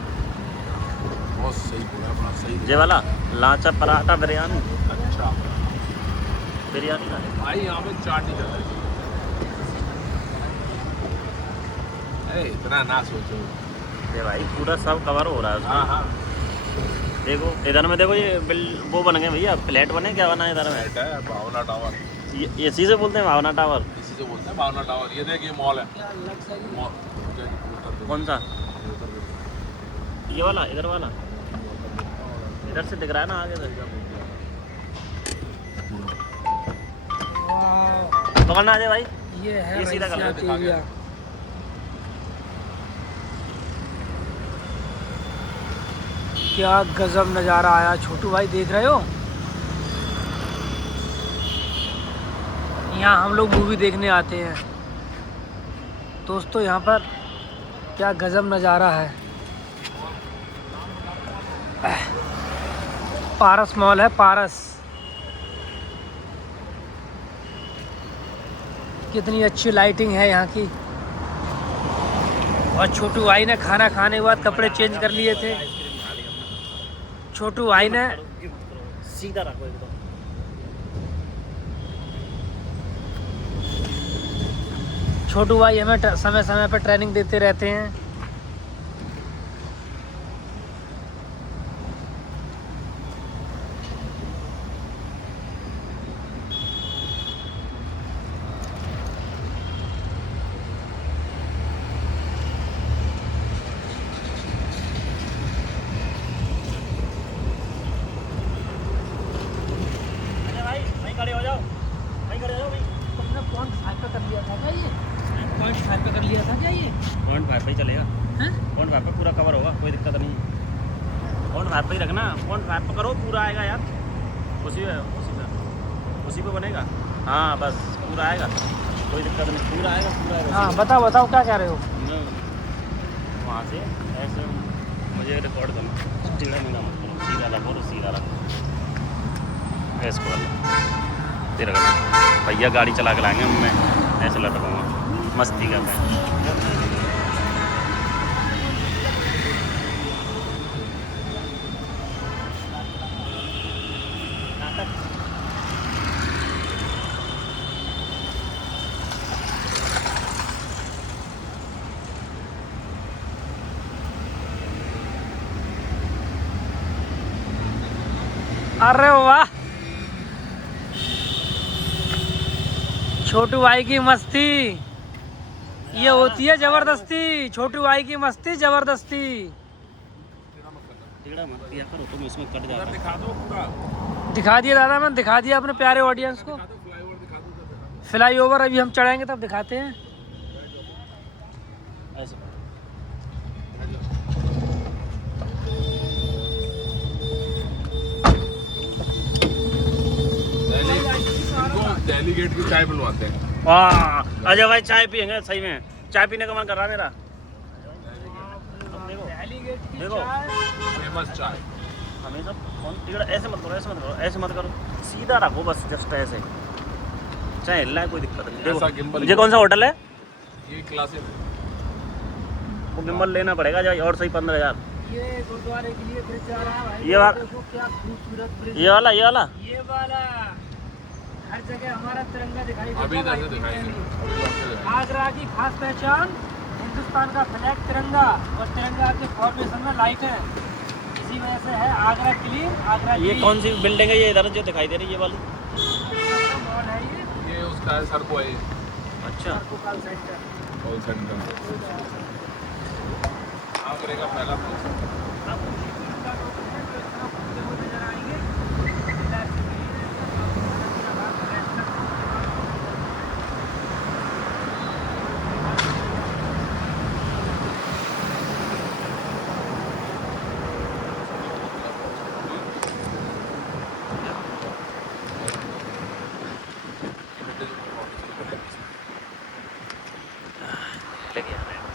बहुत सही खुला, बड़ा सही। ये वाला लाचा पराठा बिरयानी, अच्छा बिरयानी का भाई यहाँ पे चाट नहीं चल रही। इतना ना सोचो। ये भाई पूरा सब कवर हो रहा है उसमें। हाँ हाँ देखो इधर में देखो, ये बिल वो बन गए भैया, फ्लैट बने, क्या बना है इधर में? फ्लैट है भावना टावर, ये इसी से बोलते हैं भावना टावर। इसी से बोलते हैं भावना टावर। ये देख ये मॉल है। मॉल कौन सा? ये वाला, इधर वाला, इधर से दिख रहा है ना आगे से। पकड़ना आ जाए भाई, ये है ये सीधा कर लो, रईसिया एरिया। क्या गजब नज़ारा आया छोटू भाई, देख रहे हो? यहाँ हम लोग मूवी देखने आते हैं दोस्तों। यहाँ पर क्या गजब नज़ारा है। पारस मॉल है, पारस। कितनी अच्छी लाइटिंग है यहाँ की। और छोटू भाई ने खाना खाने के बाद कपड़े चेंज कर लिए थे। छोटू भाई ने सीधा रखो एकदम। छोटू भाई हमें समय समय पर ट्रेनिंग देते रहते हैं। खड़े हो जाओ, वहीं खड़े हो जाओ भाई। तुमने 0.5 पे कर लिया था क्या ये? 0.5 पे कर लिया था क्या ये? 0.5 पे ही चलेगा। हैं? 0.5 पे पूरा कवर होगा, कोई दिक्कत नहीं। 0.5 पे ही रखना, 0.5 पे करो, पूरा आएगा यार। उसी पे बनेगा। हाँ बस पूरा आएगा, कोई दिक्कत नहीं, पूरा आएगा, पूरा आएगा। हाँ बताओ क्या कह रहे हो? वहाँ से ऐसे मुझे रिकॉर्ड करना, टेढ़ा मेढ़ा मत करो। सीधा रखो तो सीधा रखो इसको तेरा भैया गाड़ी चला के लाएंगे, मैं ऐसे लटकूँगा, मस्ती कर रहे हैं। अरे वाह, छोटू भाई की मस्ती ये होती है जबरदस्ती। छोटू भाई की मस्ती जबरदस्ती। टेढ़ा मत किया करो, तुम इसमें कट जाता है। दिखा दो पूरा, दिखा दिया दादा, मैंने दिखा दिया अपने प्यारे ऑडियंस को। फ्लाईओवर दिखा दो। फ्लाई ओवर अभी हम चढ़ाएंगे तब दिखाते हैं। ऐसे दिल्ली गेट की चाय पिलवाते हैं। वाह अजय भाई चाय पियेंगे, सही में चाय पीने का मन कर रहा है मेरा। देखो फेमस चाय। हमेशा फोन टिकट ऐसे मत करो, ऐसे मत करो, ऐसे मत करो, सीधा रखो बस, जस्ट ऐसे चाहे हिल रहा है कोई दिक्कत नहीं। ऐसा देखो गिम्बल ये कौन सा होटल है? ये क्लासिक वो गिम्बल लेना पड़ेगा जो और सही 15,000। ये गुरुद्वारे के लिए ब्रिज जा रहा है भाई। ये वाला, देखो क्या खूबसूरत ब्रिज। ये वाला ये वाला हर जगह हमारा तिरंगा दिखाई देता अभी है। इधर से दिखाएंगे। आगरा की खास पहचान हिंदुस्तान का फ्लैग तिरंगा, और तिरंगा के फॉर्मेशन में लाइट है, इसी वजह से है आगरा क्लीन। आगरा ये क्लीन। कौन सी बिल्डिंग है ये इधर जो दिखाई दे रही है ये वाली? मॉल है ये, ये उसका है सर को है अच्छा कॉल सेंटर। Call centre. आगरे का पहला नजर आएंगे। लेके आ रहे हैं।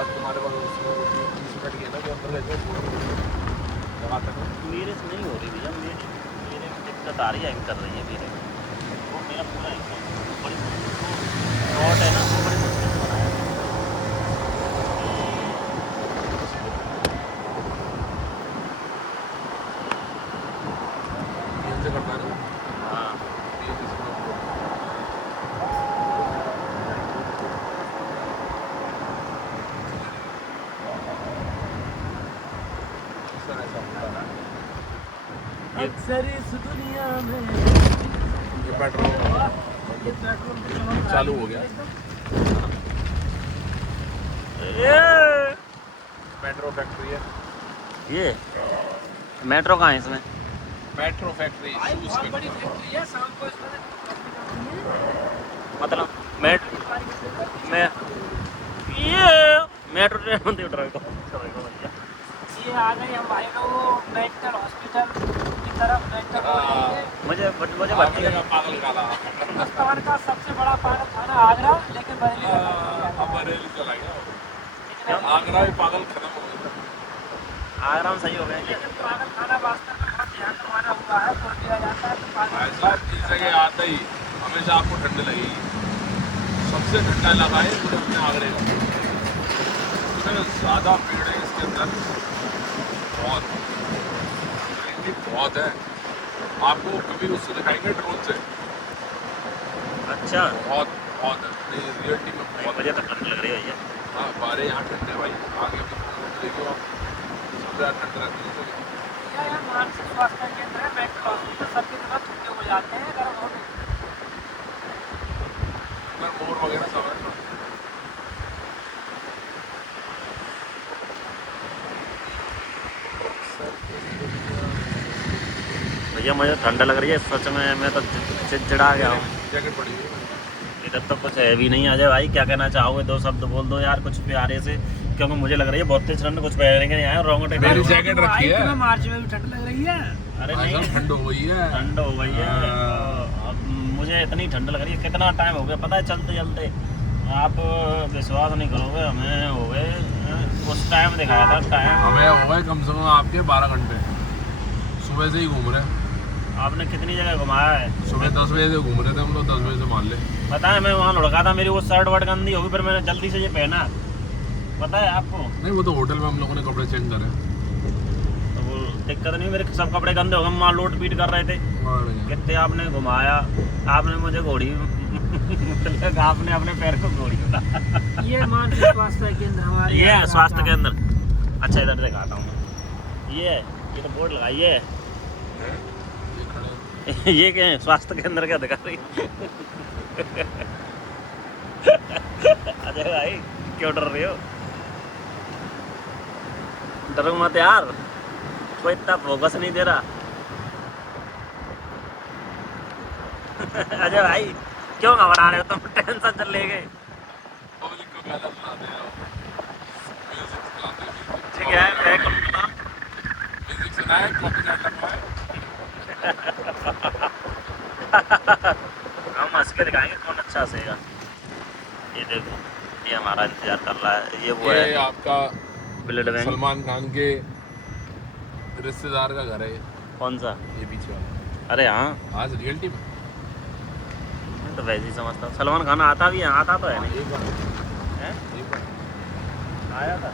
तुम्हारे पास 30 मिनट की है ना, जो अंदर ले जाओ मेरे से नहीं हो रही भैया, मेरे में दिक्कत आ रही है, कर रही है मेरे में। वो मेरा पूरा एकदम बड़ी शॉर्ट है ना, वो बड़ी मुश्किल से बनाया है। ये से करता है ना। हाँ ये किसको सर ऐसा होता है। अक्सर इस दुनिया में ये पेट्रोल ये पेट्रोल की चमक चालू हो गया। मेट्रो फैक्ट्री है। ये मेट्रो कहाँ है इसमें? मेट्रो फैक्ट्री बहुत बड़ी फैक्ट्री है। शाम को इसमें मतलब मैं ये मेट्रो ट्रेन में उठ रहा हूँ। ये आ गए हम भाई लोग मेंटल हॉस्पिटल की तरफ। मेंटल मुझे भर्ती आगरे का पागल काला। हिंदुस्तान का सबसे बड़ा पागल खाना आगरा, लेकिन बरेली का नहीं अब बरेली चला गया। है। आगरा भी पागल खत्म हो गया। आगरा में सही हो गए। लेकिन पागल खाना वास्तव में बहुत ध्यान रखवाना हुआ है, तो दिया जाता है तो पागल ऐसा इस जगह आते ही हमेशा आपको ठंड लगेगी। सबसे ठंडा इलाका है पूरे अपने आगरे का। इतने ज़्यादा पेड़ है इसके अंदर, बहुत है। आपको कभी उससे दिखाएंगे ड्रोन से। अच्छा बहुत बहुत है रियलिटी में बहुत। मुझे तो ठंड लग रही है भैया। हाँ बारे यहाँ ठंड है भाई। आगे देखो आप सबसे ज़्यादा ठंड रहती है। यह मानसिक स्वास्थ्य केंद्र है। मेंटल हॉस्पिटल सबके तरफ छुट्टी हो जाते हैं अगर वो मोर वगैरह सब है। भैया मुझे ठंड लग रही है सच में, मैं तो चिड़चिड़ा गया हूँ। जैकेट पड़ी हुई है। इधर तो कुछ है भी नहीं। आ जाए भाई, क्या कहना चाहोगे? दो शब्द बोल दो यार कुछ प्यारे से, क्योंकि मुझे लग रही है बहुत तेज ठंड, कुछ पहनेंगे नहीं आए रोंगटे मेरी जैकेट रखी है। मार्च में भी ठंड लग रही है। अरे भाई नहीं साहब, ठंड हो गई है। ठंड हो गई है। अब मुझे इतनी ठंड लग रही है, कितना टाइम हो गया पता है चलते चलते, आप विश्वास नहीं करोगे, हमें हो गए उस टाइम दिखाया था टाइम, हमें हो गए कम से कम आपके 12 घंटे, सुबह से ही घूम रहे हैं। आपने कितनी जगह घुमाया है? सुबह 10 बजे से घूम रहे थे हम लोग, 10 बजे से मान ले। पता है मैं वहाँ लुढ़का था, मेरी वो शर्ट वर्ट गंदी होगी, फिर मैंने जल्दी से ये पहना, पता है आपको। नहीं वो तो होटल में हम लोगों ने कपड़े चेंज करे। तो वो दिक्कत नहीं, मेरे सब कपड़े गंदे हो गए, वहाँ लोट पीट कर रहे थे। कितने आपने घुमाया, आपने मुझे घोड़ी मतलब आपने अपने पैर को घोड़ी बना। ये मानसिक स्वास्थ्य केंद्र हमारे ये यहाँ है स्वास्थ्य केंद्र। अच्छा इधर दिखाता हूँ मैं, ये तो बोर्ड लगा, ये ये क्या है स्वास्थ्य केंद्र क्या दिखा रही अजय भाई क्यों डर रही हो? डरो मत यार, कोई इतना फोकस नहीं दे रहा अजय भाई क्यों घबरा रहे हो तुम? टेंशन चल ले गए। ठीक है मैं हम हंस के दिखाएंगे कौन अच्छा हंसेगा। ये देखो ये हमारा इंतजार कर रहा है, ये वो ये है आपका ब्लड बैंक। सलमान खान के रिश्तेदार का घर है ये। कौन सा? ये पीछे वाला। अरे हाँ, आज रियलिटी में मैं तो वैसे ही समझता हूँ सलमान खान आता भी है, आता तो है नहीं है? आया था।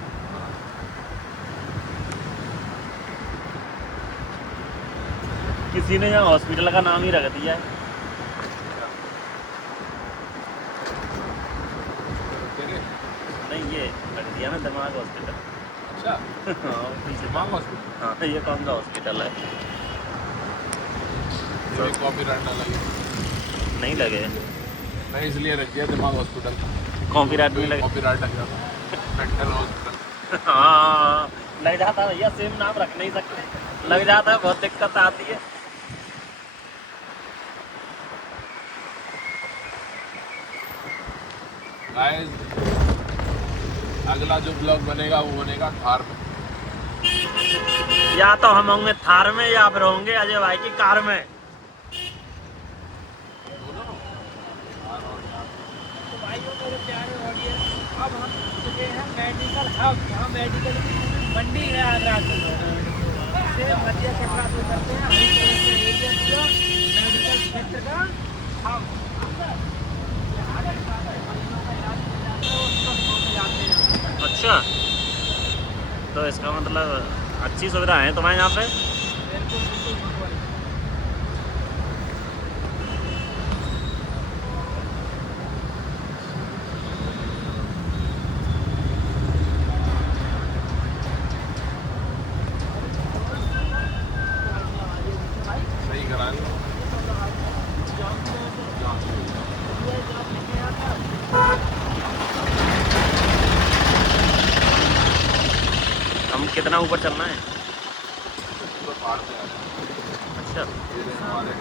किसी ने यहाँ हॉस्पिटल का नाम ही रख दिया है। नहीं ये रख दिया ना दिमाग हॉस्पिटल। अच्छा हाँ पीछे दिमाग हॉस्पिटल। हाँ ये कौन सा हॉस्पिटल है? ये कॉपीराइट ना लगे। नहीं लगे, नहीं इसलिए रख दिया दिमाग हॉस्पिटल। कॉपीराइट नहीं लगे। कॉपीराइट लग जाता मेंटल हॉस्पिटल। हाँ लग जाता है भैया, सेम नाम रख नहीं सकते, लग जाता है, बहुत दिक्कत आती है। गाइस अगला जो ब्लॉग बनेगा वो बनेगा थार में। या तो हम होंगे थार में या फिर होंगे अजय भाई की कार में। तो भाइयों मेरे प्यारे ऑडियंस, अब हम चुके हैं मेडिकल हब, यहाँ मेडिकल की मंडी है आगरा की। से मध्य कटरा से करते हैं एरिया पूरा मेडिकल क्षेत्र का हब। अच्छा तो इसका मतलब अच्छी सुविधा है तुम्हारे यहाँ पे। सही करा लो। हम कितना ऊपर चलना है? तो पहाड़ पे आ जाए। अच्छा ये हमारे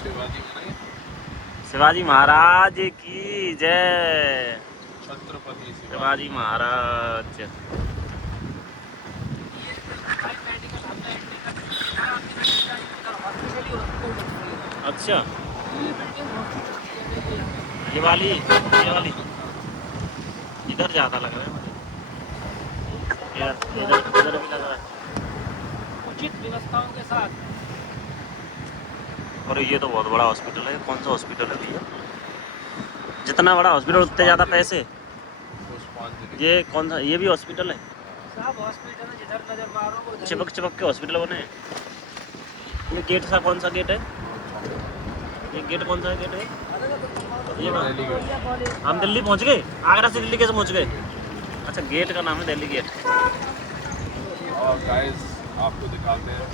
शिवाजी बनाए शिवाजी महाराज की जय। छत्रपति शिवाजी महाराज। अच्छा ये वाली इधर ज़्यादा लग रहा है मुझे, इधर इधर भी लग रहा है। उचित व्यवस्थाओं के साथ। और ये तो बहुत बड़ा हॉस्पिटल है। कौन सा हॉस्पिटल है भैया? जितना बड़ा हॉस्पिटल उतने ज़्यादा पैसे। ये कौन सा, ये भी हॉस्पिटल है? सब हॉस्पिटल है, जिधर नजर मारो वो उधर चिपक चिपक के हॉस्पिटल बने हैं। ये गेट सा कौन सा गेट है? ये गेट कौन सा गेट है? ये हम दिल्ली पहुंच गए। आगरा से दिल्ली कैसे पहुंच गए? अच्छा गेट का नाम है दिल्ली गेट। और गाइस आपको दिखाते हैं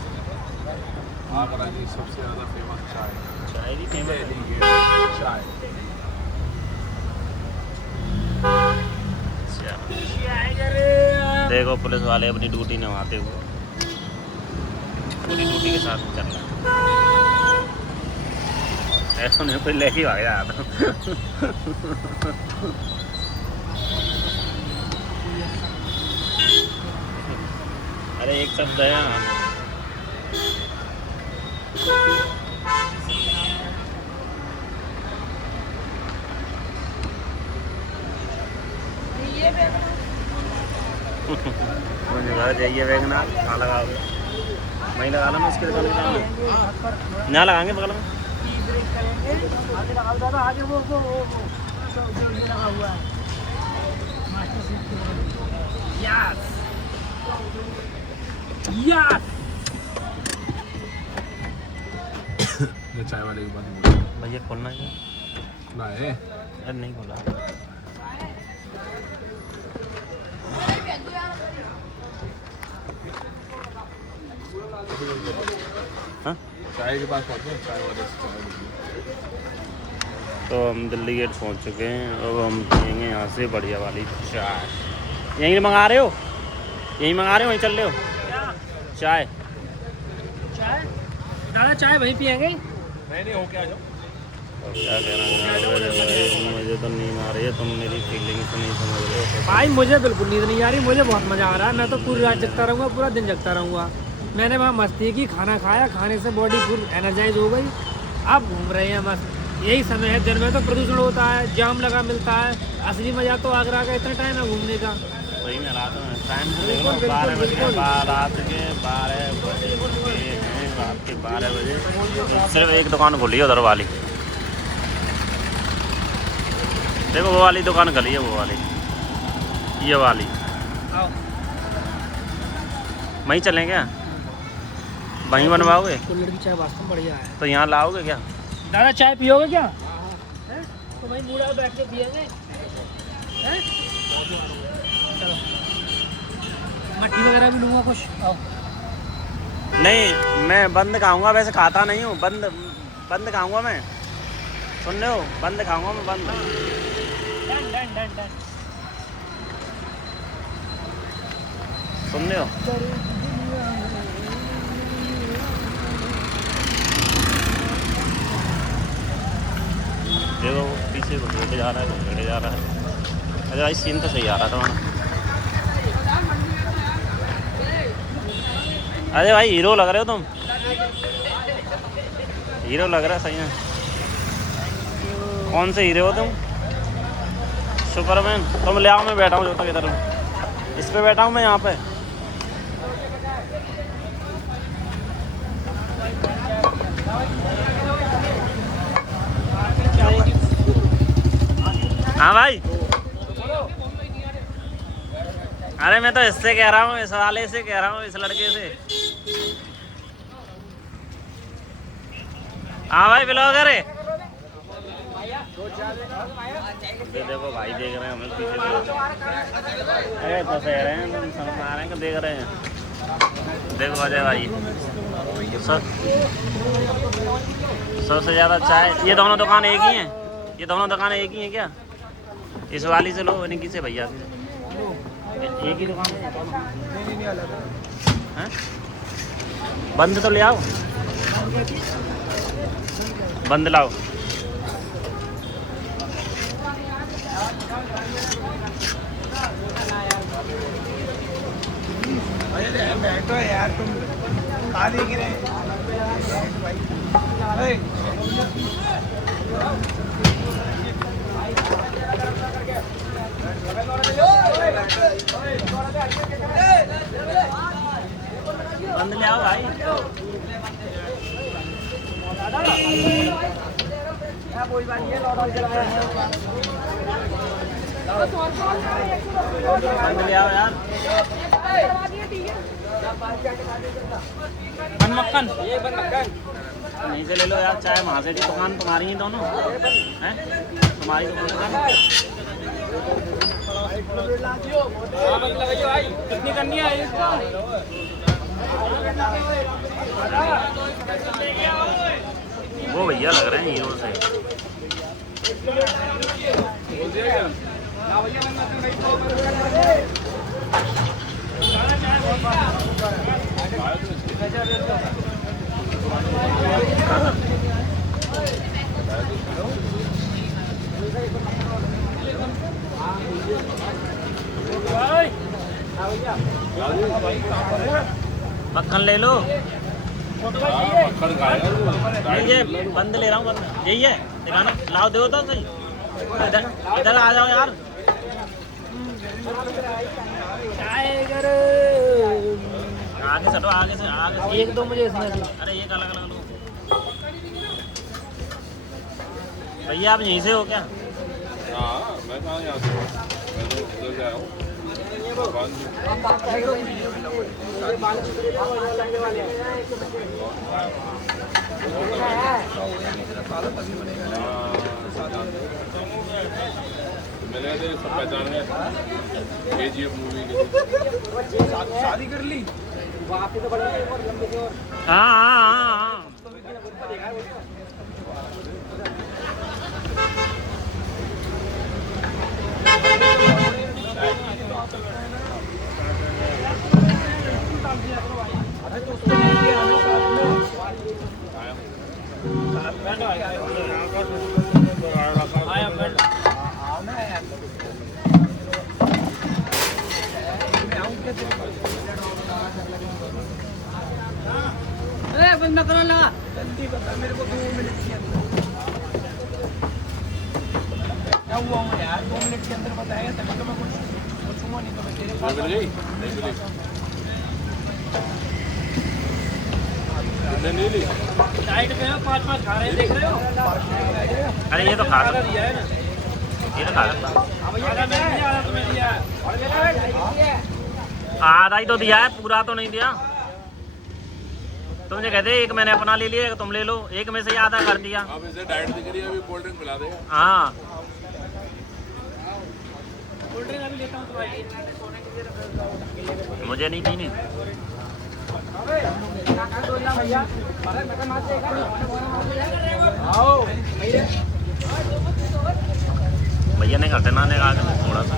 आगरा की सबसे ज़्यादा फेमस चाय। चाय भी फेमस है। दिल्ली गेट चाय। देखो पुलिस वाले अपनी ड्यूटी निभाते हुए पूरी ड्यूटी के साथ चल रहा है। ऐसा नहीं कोई लेके भाग रहा था। अरे एक शब्द है यहाँ। मुझे घर जाइए वेगना कहाँ लगाओगे? वहीं लगा लो ना उसके दुकान के सामने। यहाँ लगाएंगे बगल में। आगे लगाओ दादा, आगे वो जो ये लगा हुआ है मास्टर सीट के बगल। Yes yes. ये चाय वाले के पास भैया खोलना है ना है। अरे नहीं खोला। हाँ चाय के पास पहुंचे, चाय वाले से चाय लीजिए। तो हम दिल्ली गेट पहुंच चुके हैं। अब हम पियेंगे यहाँ से बढ़िया वाली चाय। यहीं मंगा रहे हो? यहीं मंगा रहे हो? वहीं चल रहे हो? क्या चाय चाय दादा? चाय वहीं पियेंगे। नहीं हो क्या जाओ। क्या कहना है मुझे तो नींद आ रही है। तुम मेरी फीलिंग्स नहीं समझ रहे हो। भाई मुझे बिल्कुल नींद नहीं आ रही, मुझे बहुत मज़ा आ रहा है। मैं तो पूरी रात जगता रहूँगा, पूरा दिन जगता रहूँगा। मैंने वहाँ मस्ती की, खाना खाया, खाने से बॉडी फुल एनर्जाइज हो गई। अब घूम रहे हैं बस। यही समय है, दिन में तो प्रदूषण होता है, जाम लगा मिलता है। असली मज़ा तो आगरा का इतना टाइम है घूमने का। वही में रात में टाइम से देखो 12 बजे रात के 12 बजे हैं। रात के 12 बजे सिर्फ एक दुकान खुली है उधर वाली। देखो वो वाली दुकान खुली है, वो वाली, ये वाली। आओ वहीं चलें क्या? वहीं बनवाओगे? कुल्हड़ की चाय वास्तव में बढ़िया है। तो यहाँ लाओगे क्या? दादा चाय पियोगे क्या? हैं? तो वहीं बूढ़ा बैठ के पिएंगे। हैं? चलो मट्टी वगैरह भी लूँगा कुछ। आओ। नहीं, मैं बंद खाऊंगा, वैसे खाता नहीं हूँ। बंद खाऊंगा मैं, सुन रहे हो? बंद खाऊंगा मैं, बंद। Done done done done. सुन रहे हो? देखो वो पीछे घुसड़े जा रहा है, घुसड़े जा रहा है। अरे भाई सीन तो सही आ रहा था वहाँ। अरे भाई हीरो लग रहे हो तुम, हीरो लग रहा है सही में। कौन से हीरो हो तुम? सुपरमैन? तुम ले आओ, मैं बैठा हूँ जो तक इधर। इस पे बैठा हूँ मैं यहाँ पे। हाँ भाई। अरे मैं तो इससे कह रहा हूँ, इस वाले से कह रहा हूँ, इस लड़के से। हाँ भाई ब्लॉगर है। देखो भाई देख रहे हैं हमें पीछे से। अरे तो सह रहे हैं, समझ आ रहे हैं कि देख रहे हैं। देखो अजय भाई सबसे ज़्यादा चाय। ये दोनों दुकान एक ही हैं? ये दोनों दुकान एक ही हैं क्या? इस वाली से लो, इनकी से भैया से। एक ही दुकान है? बंद तो ले आओ, बंद लाओ। बैठो यार, तुम खा देख रहे। बंद ले आओ भाई। बंद ले आओ यार। बन मक्खन, ये बन मक्खन यहीं से ले लो यार। चाय वहाँ से, दुकान तुम्हारी ही दोनों हैं, तुम्हारी दुकान। कितनी करनी है? वो भैया लग रहे हैं हीरो से। मक्खन ले लो। नहीं ये बंद ले रहा हूँ, बंद यही है दिखाना। लाओ दो तो सही। इधर इधर आ जाओ यार। टाइगर आगे से हटो, आगे से, आगे से। एक दो मुझे इसमें से। अरे एक अलग अलग लो भैया, आप यहीं से हो क्या? हाँ मैं कहाँ यहाँ से हूँ? मैं तो उधर से आया हूँ। मेरे तो सब पहचान है KGF मूवी के। शादी कर ली हाँ हाँ हाँ हाँ। बंद करो लगा। जल्दी बता मेरे को 2 मिनट के अंदर क्या हुआ हूँ यार। 2 मिनट के अंदर बताएगा तभी तो मैं कुछ पूछूंगा, नहीं तो मैं तेरे पास मिल गई? नहीं मिली। तुमने नहीं ली? डाइट पे हो, 5-5 खा रहे हैं, देख रहे हो? अरे ये तो खा आधा दिया है ना। ये तो खा सकता। आधा मैंने दिया, आधा तुम्हें दिया है। आधा ही तो दिया है, पूरा तो नहीं दिया। तुम जो कहते एक मैंने अपना ले लिया, एक तुम ले लो, एक में से ही आधा कर दिया। अब इसे डाइट दिख रही है, अभी कोल्ड ड्रिंक पिला देगा। हाँ कोल्ड ड्रिंक अभी लेता हूँ तुम्हारी। मुझे नहीं पीनी। भैया ने करते ना ने कहा थोड़ा सा।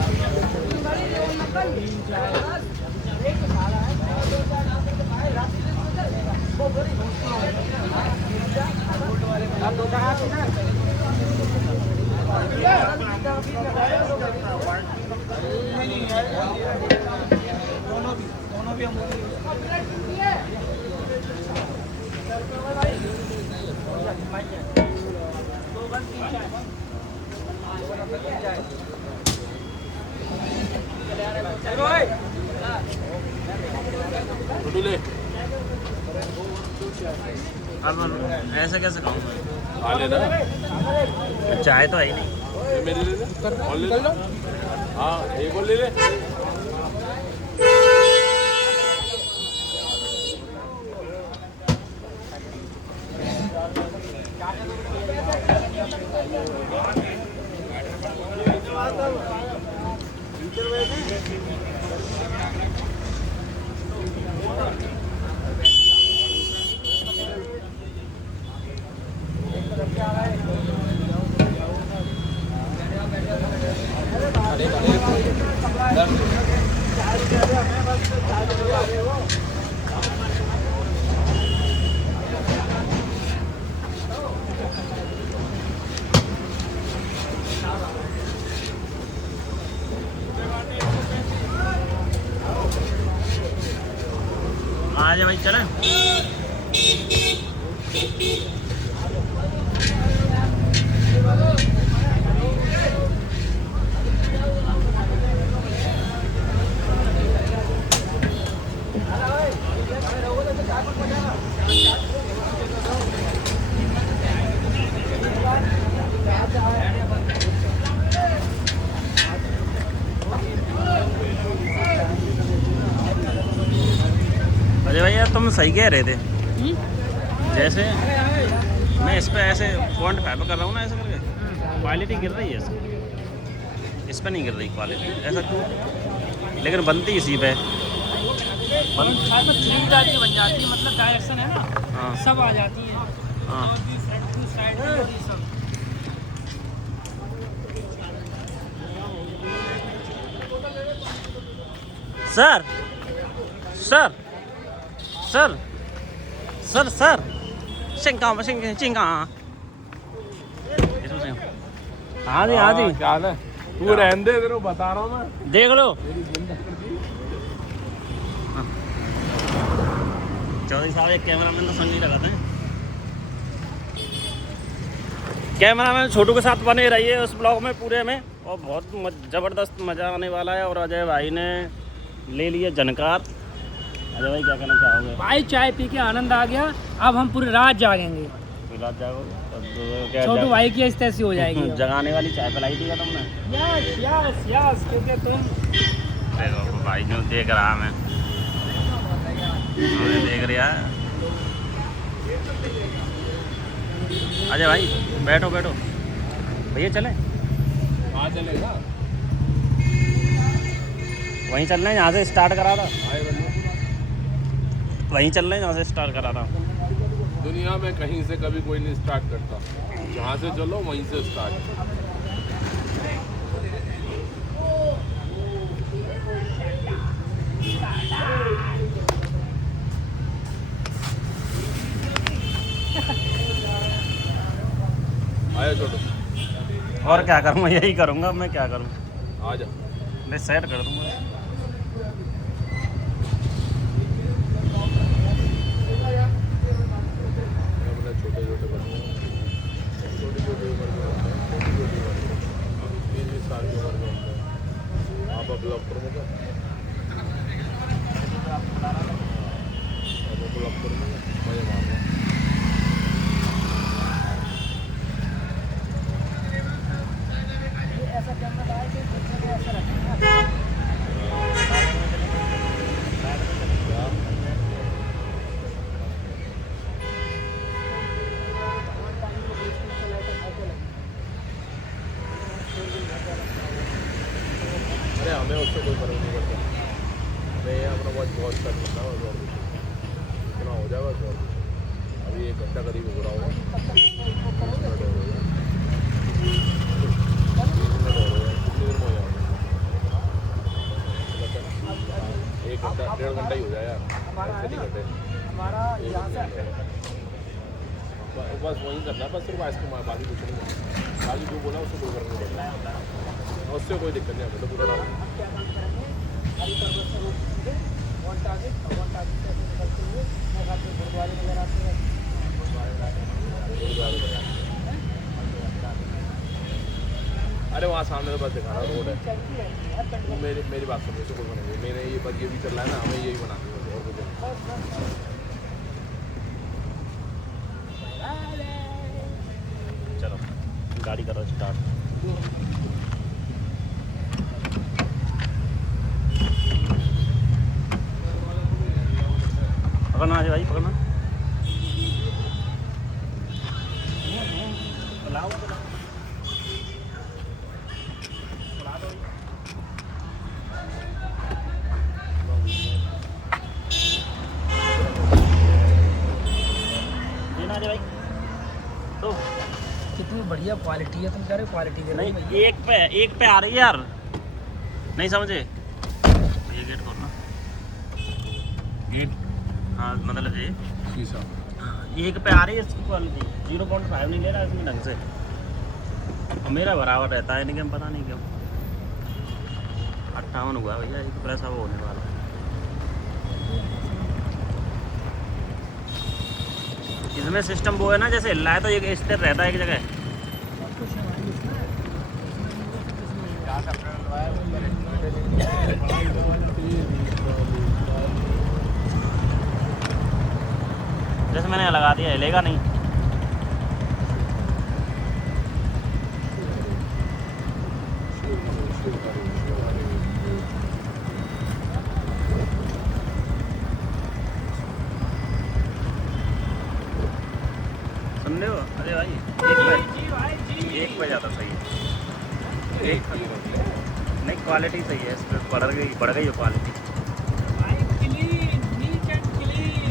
दोनों भी हम ले अब ऐसे कैसे खाऊं मैं? खा लेना। चाय तो है ही नहीं। ये मेरे ले ले और ले लो। हाँ एक और ले ले। आ जाए भाई, चलें। अरे भैया तुम सही कह रहे थे। जैसे मैं इस पे ऐसे फॉन्ट फाइबर कर रहा हूँ ना, ऐसे करके क्वालिटी गिर रही है इस पे नहीं गिर रही क्वालिटी, ऐसा क्यों? लेकिन बनती इसी पे। शायद में 3 टाइप की बन जाती है, मतलब डायरेक्शन है ना, हाँ सब आ जाती है। हाँ। साइड में ये सब। Sir sir sir sir sir सिंगा सिंगा। हाँ जी हाँ जी, क्या हाल है? तू रहने दे, तेरे को बता रहा हूँ मैं। देख लो। चौधरी साहब एक कैमरामैन तो संग ही लगाते हैं। कैमरामैन छोटू के साथ बने रहिए उस ब्लॉग में पूरे में। और बहुत ज़बरदस्त मज़ा आने वाला है। और अजय भाई ने ले लिया जनकार। अजय भाई क्या कहना चाहोगे? भाई चाय पी के आनंद आ गया, अब हम पूरी रात जागेंगे। पूरी रात जाओगे? क्या छोटू भाई की इस तैसी हो जाएगी। जगाने वाली चाय पिलाई थी क्या तुमने? यस यस यस, क्योंकि तुम देखो भाई जो देख रहा हमें देख रहा है। अजय भाई बैठो बैठो भैया, चले हाँ चलेगा, वहीं चल रहे हैं जहाँ से स्टार्ट करा था। आए बंदे। वहीं चल रहे हैं जहाँ से स्टार्ट करा था। दुनिया में कहीं से कभी कोई नहीं स्टार्ट करता, जहाँ से चलो वहीं से स्टार्ट। आया छोटो, और क्या करूँगा, यही करूँगा। मैं क्या करूँ, आ जा। मैं सेट कर दूँगा। अपने छोटे छोटे बच्चे, छोटी छोटी उम्र में होते हैं, छोटी छोटी उम्र में 20 साल की उम्र में होते हैं। आप ब्लॉक करोगे, ब्लॉक करोगे मजे मारना। ऐसा करना है कि ऐसा रखना। अरे हमें उससे कोई फर्क नहीं पड़ता, हमें ये अपना बहुत कर सकता है। और कुछ इतना हो जाएगा तो अभी 1 घंटा करीब हो रहा होगा, 20 मिनट हो जाएगा, 1 घंटा 1.5 घंटा ही हो जाए यार, ऐसे नहीं घंटे। हमारा यहाँ से बस वही करना है, बस सिर्फ आइसक्रीम, बाकी कुछ नहीं है। बाकी जो बोला उससे कोई फर्क नहीं पड़ता, उससे कोई दिक्कत नहीं है, तो पूरा डाल। गुरुद्वारे वगैरह आते हैं। अरे वहाँ सामने तो बस दिखा रहा रोड है। तू मेरी बात सुन, इससे कोई बनेगी। मैंने ये बस ये भी चल रहा है ना, हमें यही बना दी और कुछ नहीं। चलो गाड़ी करो स्टार्ट। पकड़ना अजय भाई, पकड़ना। अजय भाई तो कितनी बढ़िया क्वालिटी है, तुम कह रहे हो क्वालिटी दे रहे हो नहीं, एक पे आ रही है यार, नहीं समझे? ये गेट खोलना, गेट हाँ मतलब ये शीशा एक पे आ रही है इसकी क्वालिटी। 0.5 नहीं ले रहा इसमें ढंग से, और मेरा बराबर रहता है इनके, पता नहीं क्यों। 58 हुआ भैया, एक प्रेस अब होने वाला है। इसमें सिस्टम वो है ना, जैसे हिल रहा है तो एक स्थिर रहता है एक जगह। जैसे मैंने लगा दिया, हिलेगा नहीं। सुन रहे हो अरे भाई, एक पे ज़्यादा सही है। एक नहीं, क्वालिटी सही है, इस पर बढ़ गई क्वालिटी।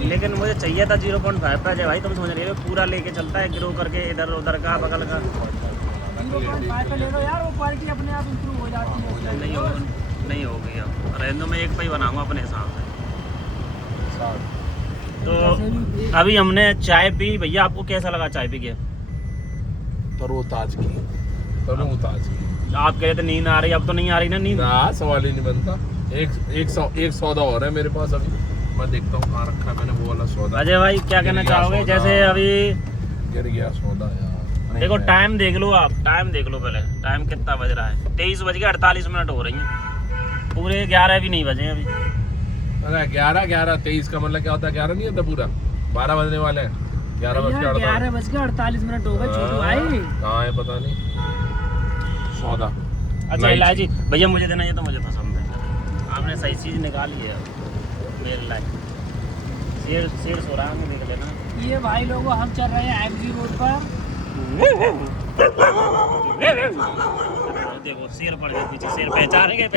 लेकिन मुझे चाहिए था 0.5 पे। अजय भाई तुम समझ रहे हो, पूरा लेके चलता है ग्रो करके, इधर उधर का बगल का। 0.5 पे ले लो यार, वो क्वालिटी अपने आप इंप्रूव हो जाती है। नहीं होगी अब रेंदो में एक पे ही बनाऊंगा अपने हिसाब से। तो अभी हमने चाय पी। भैया आपको कैसा लगा चाय पी के? तरोताजगी। आप कह रहे थे नींद आ रही, अब तो नहीं आ रही ना नींद? सवाल ही नहीं बनता। एक सौदा और है मेरे पास अभी, मैं देखता हूँ कहाँ रखा है मैंने वो वाला सौदा। अजय भाई क्या कहना चाहोगे? जैसे अभी गिर गया सौदा यार, देखो टाइम देख लो आप, टाइम देख लो पहले, टाइम कितना बज रहा है, 23:48 हो रही है, पूरे 11 भी नहीं बजे अभी। अरे 11:23 का मतलब क्या होता है, 11 नहीं होता पूरा, 12 बजने वाले हैं, 11:48 हो गए छोटू भाई। कहाँ है पता नहीं सौदा। अच्छा इलायची भैया मुझे देना, ये तो मुझे पसंद है, आपने सही चीज निकाल लिया मेरे लायक। शेर सो रहा है, देख लेना। ये भाई लोगों हम चल रहे हैं एमजी रोड पर। देखो शेर पड़ गया पीछे, शेर पहचान गए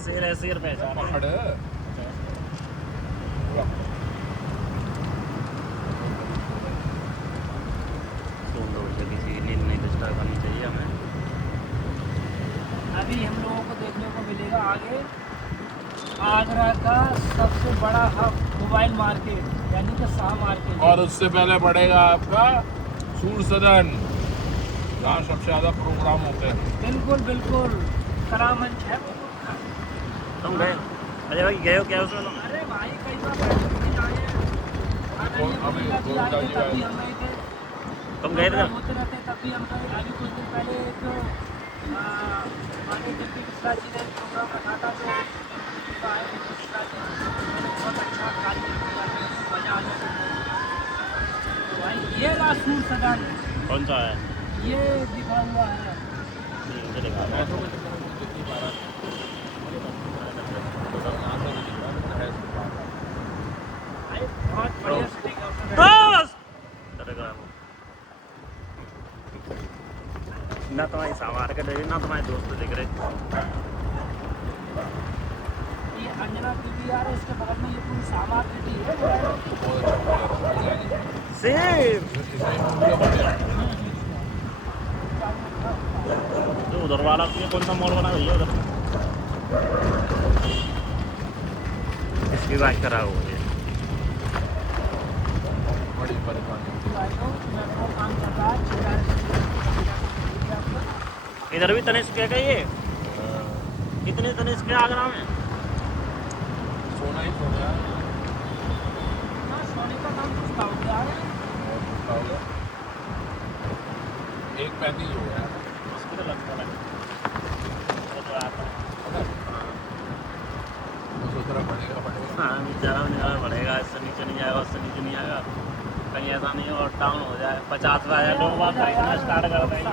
शेर है, शेर पहचान खड़े किसी नींद नहीं डिस्टर्ब करनी चाहिए हमें। अभी हम लोगों को देखने को मिलेगा आगे आगरा का सबसे बड़ा हब मोबाइल मार्केट, यानी कि शाह मार्केट। और उससे पहले पड़ेगा आपका सूर सदन, जहाँ सबसे ज्यादा प्रोग्राम होते हैं। बिल्कुल बिल्कुल करामंच है। तुम गए अजय भाई, गए हो क्या उसमें? अरे भाई कई बार बैठक में आए हैं। अभी तभी हम गए थे, तुम गए थे? होते रहते तभी हम गए। अभी कुछ दिन पहले एक माननीय डिप्टी मिश्रा जी ने प्रोग्राम रखा था, तो बहुत अच्छा कार्यक्रम किया, मजा आ गया। तो भाई ये रहा सूर सदन, कौन सा है? ये दिखा हुआ है। मुझे दिखा दो। भाई बहुत बढ़िया सिटिंग है। ना तुम्हारी सामान के देखे, ना तुम्हारे दोस्त दिख रहे। ये अंजना पीवीआर है, इसके बगल में ये पूरी शाह मार्केट ही है। सेब जो उधर वाला कौन सा मॉल बना भैया उधर? इसकी बात करा हुआ है। बड़ी परेशानी। इधर भी तनिष्क है क्या ये? कितने तनिष्क है आगरा में? सोना ही सोना है। सोने का दाम कुछ हो गया है। एक पैंती हो गया उसकी तो लगता है तो आता है। दूसरा पड़ेगा हाँ ज़्यादा निकालना पड़ेगा, इससे नीचे नहीं जाएगा, उससे नीचे नहीं आएगा, कहीं ऐसा नहीं और डाउन हो जाए। 50 में आया लोग बात खरीदना स्टार्ट कर देंगे,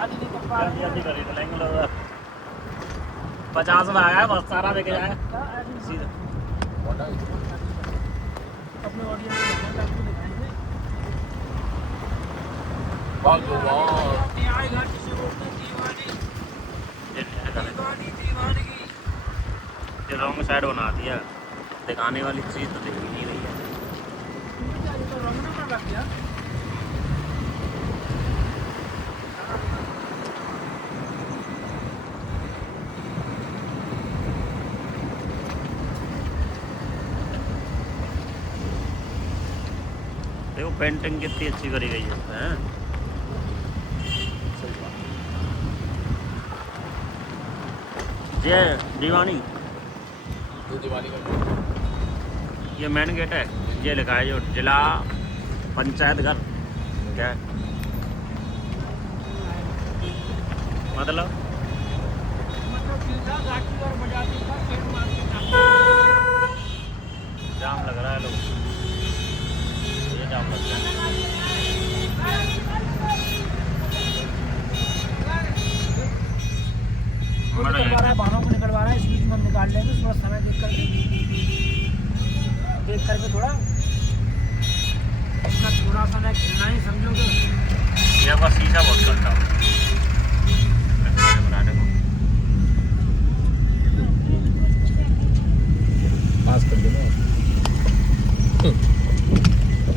जल्दी खरीद लेंगे लोग। 50 में आया बस सारा बिक जाएगा सीधा। अपने ऑडियंस को आपको दिखाएंगे। आएगा जिसे बोलते हैं दीवानी। ये रॉन्ग साइड बना दिया, दिखाने वाली चीज़ तो दिख ही नहीं रही है। तो रंग में रख दिया। देखो पेंटिंग कितनी अच्छी करी गई है इसमें, हैं? ये दीवानी, ये मेन गेट है, ये लिखा है जो जिला पंचायत घर, क्या है मतलब? सीधा घाटी और बजाती का शेर मार्केट जाम लग रहा है लोग, ये जाम लग रहा है। बालों को निकलवा रहा है, इस बीच में हम निकाल लेंगे थोड़ा समय देख करके थोड़ा इसका थोड़ा सा ना खिलना ही समझोगे। ये बस शीशा बहुत करता हूँ बनाने को। पास कर देना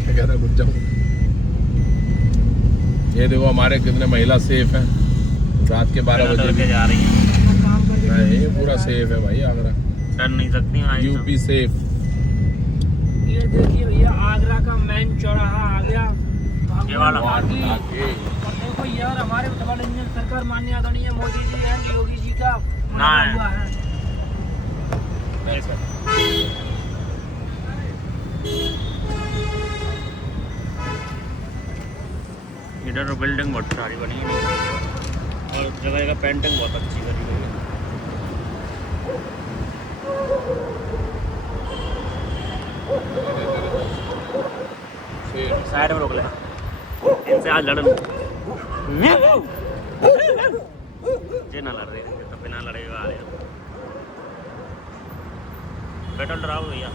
कह रहा घुस जाऊँ। ये देखो हमारे कितने महिला सेफ हैं, रात के 12 बजे के जा रही है, नहीं पूरा सेफ है भाई आगरा, कर नहीं सकती यूपी सेफ। ये देखिए भैया आगरा का मेन चौराहा आ गया। ये वाला और देखो यार हमारे डबल इंजन सरकार माननीय आदरणीय मोदी जी हैं, योगी जी का ना हुआ है। इधर बिल्डिंग बहुत सारी बनी है और जगह जगह पेंटिंग बहुत अच्छी करी हुई है। साइड में रोक ले, इनसे आज लड़न ये ना लड़ रहे तो बिना लड़े हुए आ रहे हैं। पेट्रोल डराओ भैया।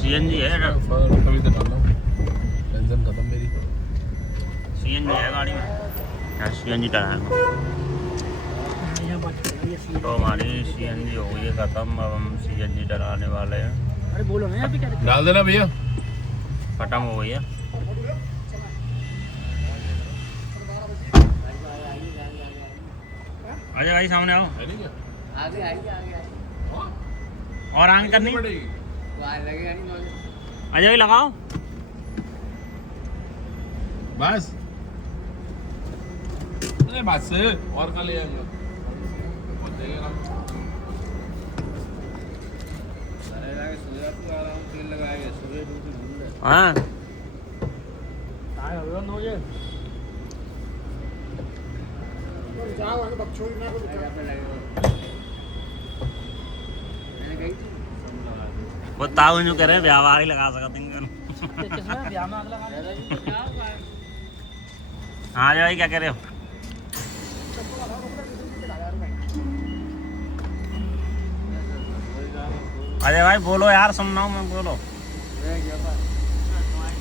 सीएनजी है कभी तो डाल लो, टेंशन खत्म मेरी। सीएनजी है गाड़ी में यार, सीएनजी डलाएंगे तो हमारी सीएनजी हो गई है ख़त्म। अब हम सीएनजी डलाने वाले हैं। अरे बोलो ना, अभी क्या डाल देना भैया, खत्म हो गई है। अजय भाई सामने आओ, है नहीं क्या? आगे और आगे करनी पड़ेगी। अजय भाई लगाओ। बस अरे बस और कल ले आएंगे। बहुत देगा ना। हाँ वो ताऊ जो कह रहे व्यापार ही लगा सकते हैं। किसमें ब्याह में आग लगा देंगे? हाँ अजय भाई क्या कह रहे हो? अजय भाई बोलो यार, सुन रहा हूँ मैं, बोलो।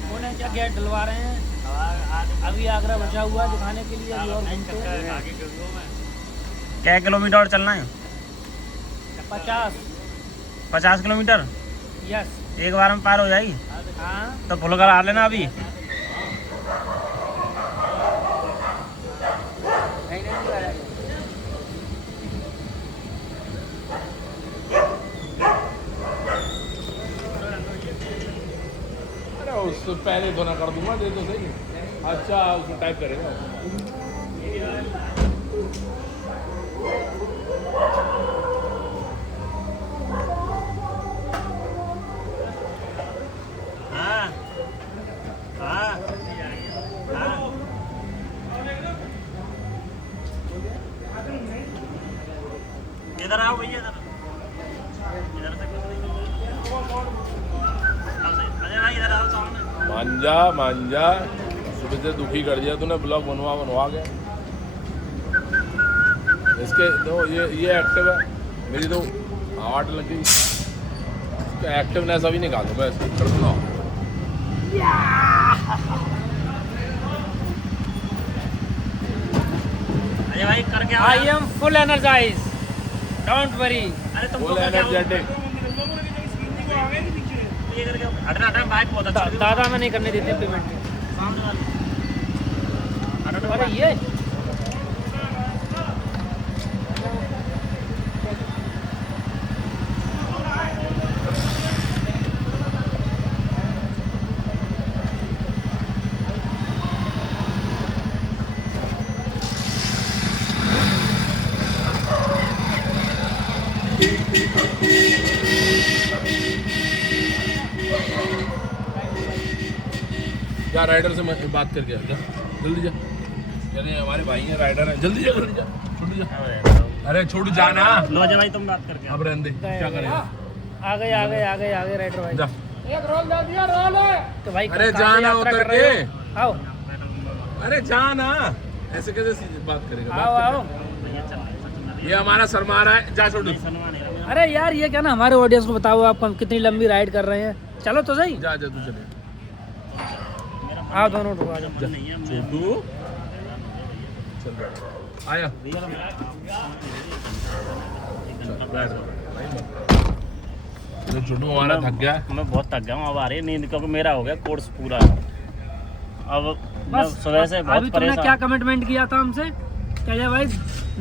बोले क्या गेट डलवा रहे हैं, अभी आगरा बचा हुआ है दिखाने के लिए। अभी और घूमते हैं। क्या किलोमीटर और चलना है? 50 किलोमीटर यस। एक बार में पार हो जाएगी हाँ तो फुल कर आ लेना अभी। अरे उससे पहले धोना कर दूंगा, दे दो सही। अच्छा उसको टाइप करेगा। हाँ हाँ हाँ इधर आओ भैया, इधर से अजय भाई इधर आओ सामने। मांझा सुबह से दुखी कर दिया तूने, ब्लॉग बनवा के। इसके तो ये एक्टिव है, मेरी तो हार्ट लगी। इसका एक्टिवनेस अभी निकाल दूँ मैं, इसको कर दूँगा। अजय भाई करके आओ। I am full energize, don't worry. अरे तुमको फुल क्या एनर्जेटिक। ये करके हटना हटना, बाइक बहुत अच्छा दादा में नहीं करने देते पेमेंट। सामने वाली। अरे ये जा राइडर से बात करके आ, जा जल्दी जा। चलिए हमारे भाई हैं राइडर हैं, जल्दी जा जल्दी जा, छोड़ जा। अरे छोड़ जा ना। लो अजय भाई तुम बात करके आओ। अब रहने दे, क्या करेगा। आ गए राइडर भाई। जा। एक रोल दे दिया, रोल है तो भाई। अरे कहाँ से जाना यात्रा उतर कर रहे के। हो? आओ अरे जा ना, ऐसे कैसे बात करेगा। आओ आओ। ये हमारा शर्मा रहा है, जा छोड़ू। अरे यार ये क्या ना, हमारे ऑडियंस को बताओ आप हम कितनी लंबी राइड कर रहे हैं। चलो तो सही, जा जा तू चले। आओ दोनों उठो, आ जाओ। छोटू चल आया। तो छोटू हमारा थक गया। मैं बहुत थक गया हूँ, अब आ रही है नींद, क्योंकि मेरा हो गया कोर्स पूरा। अब मैं बस सुबह से बहुत अभी तुमने परेशान। क्या कमिटमेंट किया था हमसे? कह भाई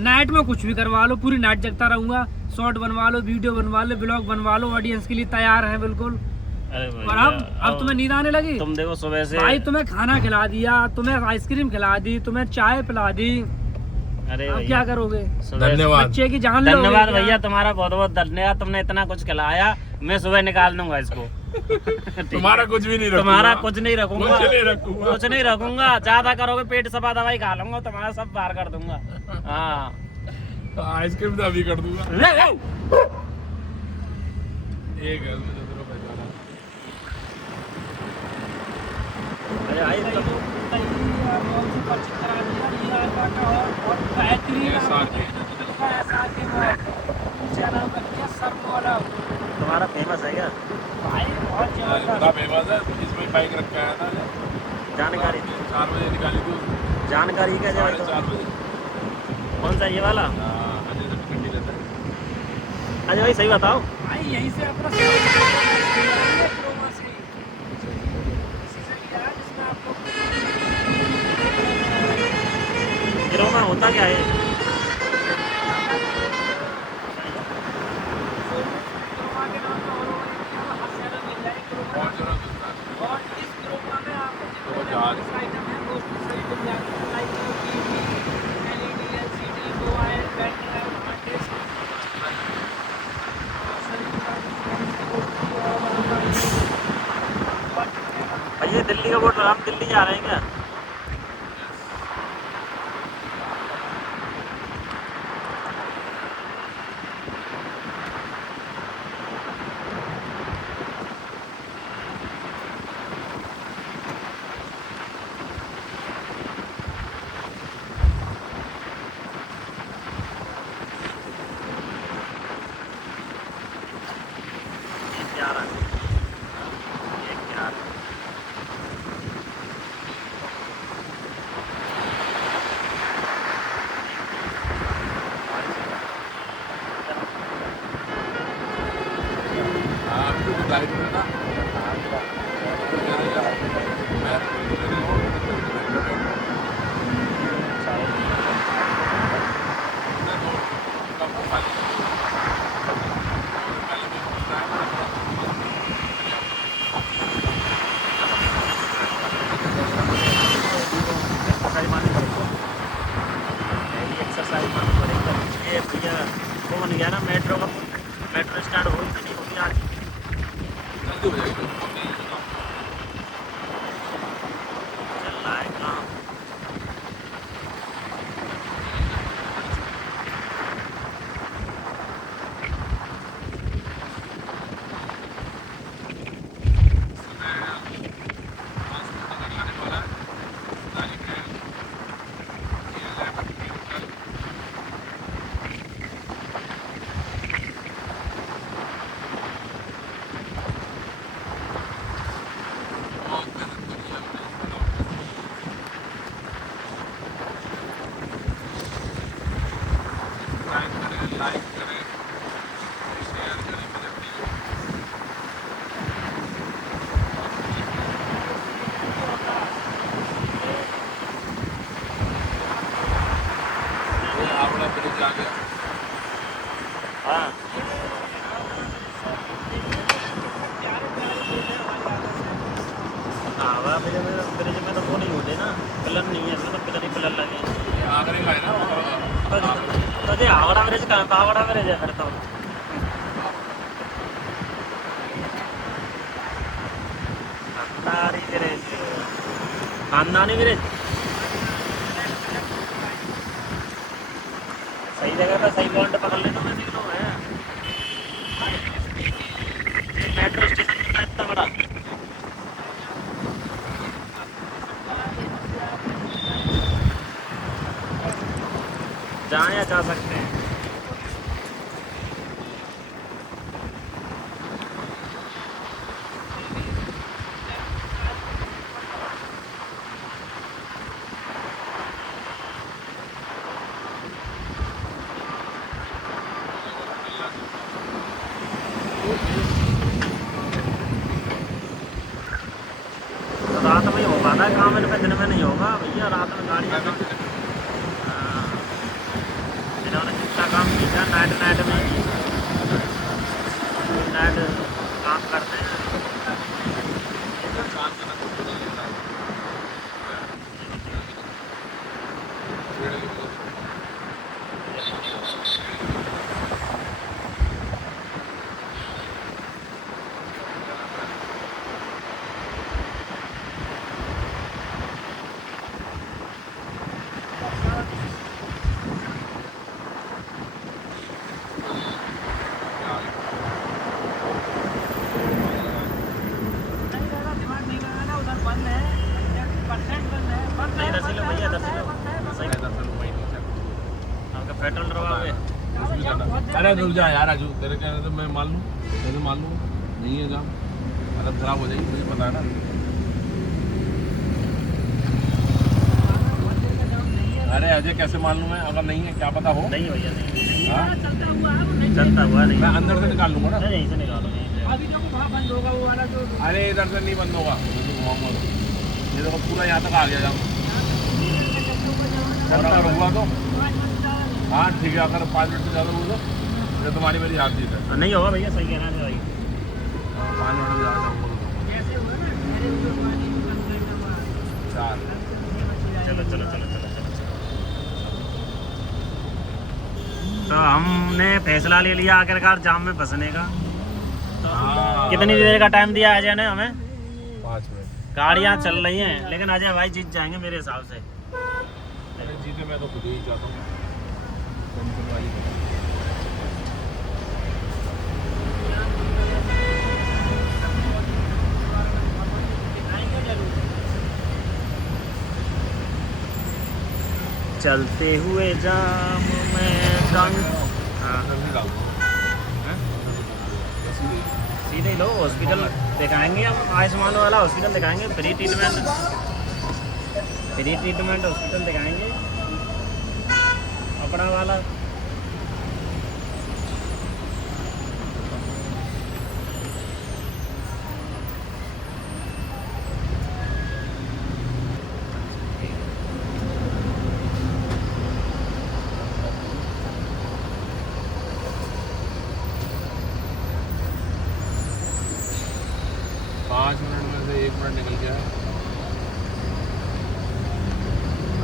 नाइट में कुछ भी करवा लो, पूरी नाइट जगता रहूंगा, शॉर्ट बनवा लो, वीडियो बनवा लो, ब्लॉग बनवा लो, ऑडियंस के लिए तैयार है बिल्कुल। अरे और अब तुम्हें नींद आने लगी? तुम देखो सुबह से भाई तुम्हें खाना खिला दिया, तुम्हें आइसक्रीम खिला दी, तुम्हें चाय पिला दी, अरे अब भैया, क्या करोगे? सुबह- धन्यवाद। बच्चे की जान लोगे धन्यवाद क्या? भैया, तुम्हारा बहुत बहुत धन्यवाद, तुमने इतना कुछ खिलाया। मैं सुबह निकाल दूंगा इसको। तुम्हारा कुछ भी नहीं रखूंगा। तुम्हारा कुछ नहीं रखूंगा, कुछ नहीं रखूंगा। कुछ नहीं रखूंगा। ज्यादा करोगे पेट सफा दवाई खा लूंगा, तुम्हारा सब बाहर कर दूंगा। हाँ आइसक्रीम तो अभी कर दूंगा। ले ले। एक है उसमें 10 रुपए का। अरे भाई तो तुम्हारा फेमस है क्या? बड़ा फेमस है, इसमें बाइक रखा है ना, जानकारी थी, 4 बजे निकाली थी उसने, जानकारी क्या जाए तो? 4:30 बजे। कौन सा ये वाला? हाँ, अजय तक मंडी रहता है। अजय भाई सही बताओ। यहीं से अपना क्रोमा से इसी से लिया है, जिसमें आपको क्रोमा होता क्या है? क्रोमा के नाम से और हर जगह मिल जाएगी क्रोमा। बहुत जरूरत होता है। और इस क्रोमा में आपको तो जितने जहाज। भी आइटम है वो सभी मिल जाते हैं, like TV, LED, LCD, mobile, pen drive, hard disk, भैया दिल्ली का बोर्ड, हम दिल्ली जा रहे हैं क्या? हाँ, अभी तो बताई थी ना। वो बन गया ना मेट्रो का, मेट्रो स्टार्ट हो ही नहीं होगी आज। जल्दी हो जाएगी। चल रहा है काम। लाइक करें, शेयर करें मेरे वीडियो। ये आवड़ा ब्रिज आ गया। हाँ हाँ, ब्रिज में तो वो नहीं होते ना, पिलर नहीं है इसमें, तो पिलर ही पिलर लगे हैं। ये आगरे का है ना। तो ये हावड़ा ब्रिज कहाँ था? हावड़ा ब्रिज है फिर तो। खानदानी ब्रिज, खानदानी ब्रिज सही जगह पे सही पॉइंट पकड़ लेना, मैं निकलो है। मेट्रो स्टेशन कितना इतना बड़ा, जहाँ या जा सकते हैं। तो रात में ही हो पाता है काम, इनमें दिन में नहीं होगा भैया, रात में गाड़ी। हाँ, जिन्होंने पेट्रोल डलवाओगे? कुछ भी करना। अरे रुक जा यार राजू, तेरे कहने से मैं मान लूँ, कैसे मान लूँ? नहीं है जाम, हालत खराब हो जाएगी, मुझे पता है ना। अरे अजय कैसे मान लूँ मैं, अगर नहीं है क्या पता हो। नहीं भैया नहीं, हाँ? चलता हुआ नहीं। मैं अंदर से निकाल लूँगा ना। नहीं, यहीं से निकालो, यहीं से। अभी देखो वहाँ बंद होगा वो वाला जो अरे इधर से नहीं बंद होगा, ये देखो पूरा यहाँ तक आ गया जाम। और अगर हुआ तो हाँ ठीक है, अगर 5 मिनट से ज़्यादा हुआ तो ये तुम्हारी मेरी हाथ जीत है। नहीं होगा भैया, सही कहना है भाई। 5 मिनट से ज़्यादा हुआ तो 4। चलो चलो चलो चलो चलो। तो हमने फैसला ले लिया आखिरकार जाम में फंसने का। हाँ, कितनी देर का टाइम दिया अजय ने हमें? 5 मिनट। गाड़ियाँ चल रही हैं, लेकिन अजय भाई जीत जाएंगे मेरे हिसाब से। अरे जीते मैं तो खुद ही चाहता हूँ, टेंशन वाली बात। चलते हुए जाम में हाँ, सीधे लो हॉस्पिटल दिखाएंगे हम, आयुष्मान वाला हॉस्पिटल दिखाएंगे, फ्री ट्रीटमेंट हॉस्पिटल दिखाएंगे अपना वाला।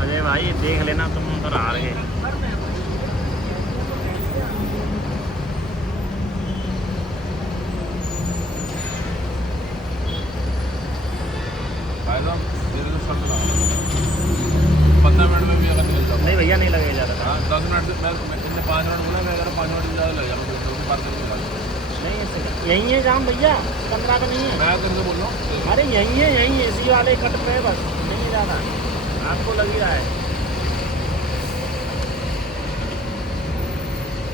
अरे भाई देख लेना, तुम उधर आ रहे नहीं भैया, नहीं लगेगा ज़्यादा। 10 मिनट से मैं इतने 5 मिनट बोला, मैं 5 मिनट से ज़्यादा लग जाएगा। नहीं ऐसे यहीं है जाम भैया, 15 का नहीं है। मैं तुमसे बोल रहा हूँ, अरे यहीं है, यहीं इसी वाले कट पे है बस, नहीं ज़्यादा आपको लग ही रहा है।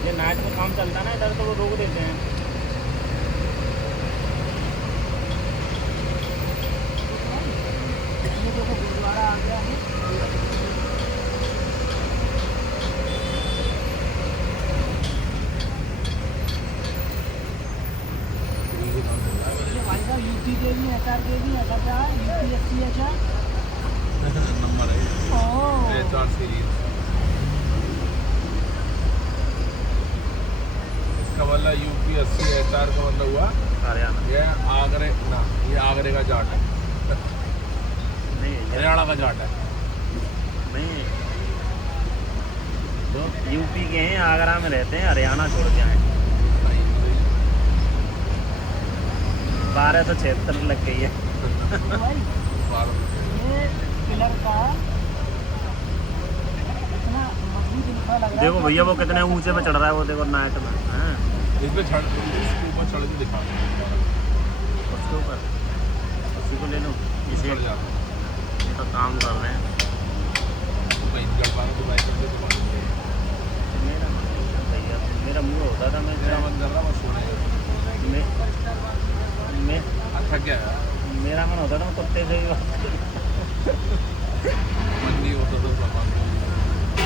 ये नाइट में काम चलता है ना इधर, तो वो रोक देते हैं। गुरुद्वारा आ गया है। भाई साहब यूपी के भी एचआर के भी ऐसा यूपीएससी एचआर नंबर है 4 सीरीज। इसका मतलब यूपीएससी एचआर का मतलब हुआ हरियाणा ये आगरे ना, ये आगरे का जाट है, नहीं, हरियाणा का जाट है। नहीं तो यूपी के हैं, आगरा में रहते हैं, हरियाणा छोड़ के आए। 1276 लग गई है। ये पिलर का इतना मजबूत लिखा लग रहा है। देखो भैया वो कितने ऊंचे पे चढ़ रहा है, वो देखो नाइट में। हाँ इसमें इसके ऊपर चढ़ के दिखा, उसके ऊपर उसी को ले लो, इसे चढ़ जाता ये तो काम कर रहे हैं। मैं इन कर पा रहा हूँ, तो मैं करते तो बात मेरा भैया, मेरा मुँह होता था, मेरा मन कर रहा, बस सोने मैं अच्छा क्या है, मेरा मन होता था मैं कुत्ते से भी मन नहीं होता तो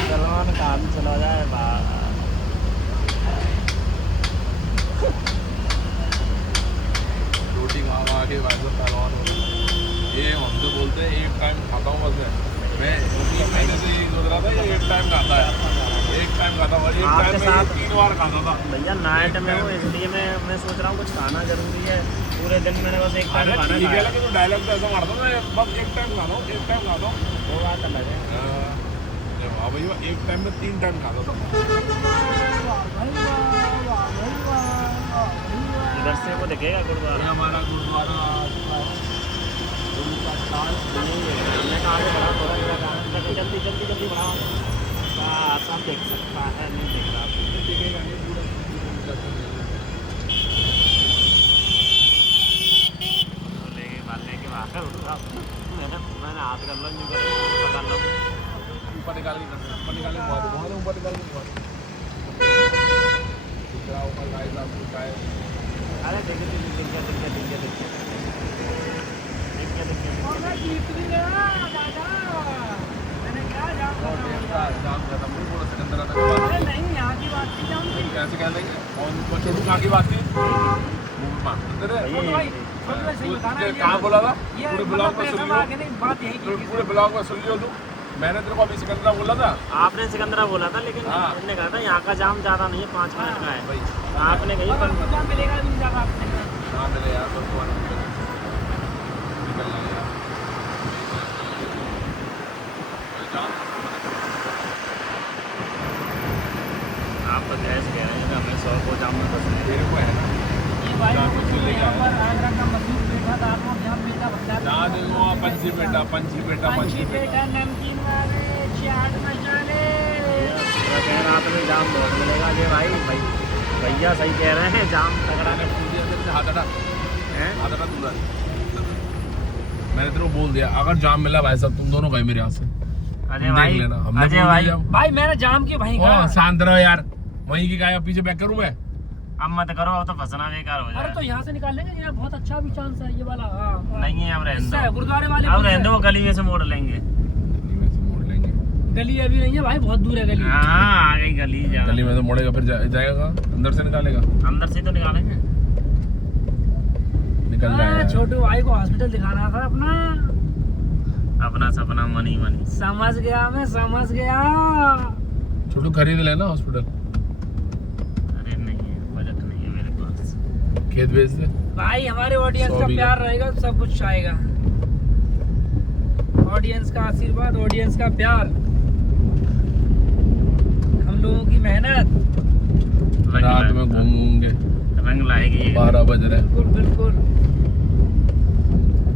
सलमान खान चला जाए रोटी खा के वैसे पहलवान हो। ये हमसे बोलते हैं एक टाइम खाता हूँ बस मैं 3 महीने से ये सोच रहा था, ये एक टाइम खाता है, एक टाइम खाता हूँ, एक आपके टाइम साथ- में 3 बार खाता था भैया। नाइट में हो इसलिए मैं सोच रहा हूँ कुछ खाना जरूरी है, पूरे दिन मैंने बस एक टाइम अरे खाना ठीक है, खाया। लेकिन डायलॉग तो ऐसा मारता हूँ मैं, बस एक टाइम खाता हूँ, एक टाइम खाता हूँ। वो बात अलग है। हाँ भैया, एक टाइम में 3 टाइम खाता था। इधर से वो दिखेगा ये गुरुद्वारा। हमारा गुरुद्वारा हमने कहा कि बड़ा थोड़ा थोड़ा काम करके जल्दी जल्दी जल्दी बढ़ाओ, सब देख सकता है, नहीं देख रहा दिखेगा नहीं पूरा। लेके बाहर मैंने हाथ कर लो, नहीं कर पकड़ लो। ऊपर निकाल के करते हैं, ऊपर निकाल के बहुत ऊपर निकाल के बहुत दूसरा ऊपर गाइस आपको क्या है अरे देखिए और मैं जीत भी गया दादा, मैंने क्या जाम और खत्म हो देर गया। का जाम खत्म नहीं पूरा सिकंदरा तक बात अरे नहीं, यहाँ की बात की जाम थी। कैसे कह देंगे और वो छोटू कहाँ की बात थी छोटू भाई, छोटू भाई सही बताना, ये कहाँ बोला था ये पूरे मतलब ब्लॉग में पैसा सुन मार लियो के नहीं, बात यही की थी। पूरे ब्लॉग में सुन लियो तू मैंने तेरे को अभी सिकंदरा बोला था आपने सिकंदरा बोला था, लेकिन हाँ। इन्होंने कहा था यहाँ का जाम ज़्यादा नहीं है, 5 मिनट का है। भाई आपने कही और हमको जाम मिलेगा भी नहीं ज़्यादा आपसे। हाँ मेरे यार दोस्तों निकल जाए यार आप तो गैस कह रहे हैं कि हमें 100 को जाम में फंस रहे हैं। मेरे को है ना ये भाई जाम कुछ तो ले यहाँ आए। पर आगरा का मशहूर पेठा था, आपको जाम पेठा बता दें। जहाँ देखो वहाँ पंछी बेटा पंछी पेठा, नमकीन वाले, चाट मसाले। पूरा कह रहा आपने जाम बहुत मिलेगा ये भाई भैया सही कह रहे हैं, जाम तगड़ा मैंने पूछ दिया तेरे से हाथ हटा है। दूल्हा मैंने तेरे को बोल दिया अगर जाम मिला भाई साहब तुम दोनों गए मेरे यहाँ से अजय देख भाई, लेना, हमने अजय बोल भाई दिया। भाई मैंने जाम की भाई कहा। शांत रहो यार वहीं की गाय पीछे बैक करूँ मैं अब मत करो, अब तो फंसना बेकार हो अरे तो जाए। यहाँ से निकाल लेंगे, यहाँ बहुत अच्छा भी चांस है ये वाला। हाँ, हाँ। नहीं है, अब रहने इससे है, दो, गुरुद्वारे वाले अब पुल से। रहने दो, गली में से मोड़ लेंगे। मोड़ लेंगे गली अभी नहीं है भाई, बहुत दूर है गली। हाँ आ गई गली, जाओ। गली में तो मोड़ेगा फिर जाएगा कहाँ? अंदर से निकालेगा अंदर से तो निकालेंगे। निकल हाँ, जाएगा छोटू भाई को हॉस्पिटल दिखाना था अपना। अपना सपना मनी मनी। समझ गया, मैं समझ गया। छोटू खरीद लेना हॉस्पिटल अरे नहीं है, बजट नहीं है मेरे पास। खेत बेच दे भाई हमारे ऑडियंस 100 का बीघा। प्यार रहेगा तो सब कुछ आएगा। ऑडियंस का आशीर्वाद, ऑडियंस का प्यार, हम लोगों की मेहनत। रात में घूम के रंग लाएगी। 12 बज रहे बिल्कुल बिल्कुल।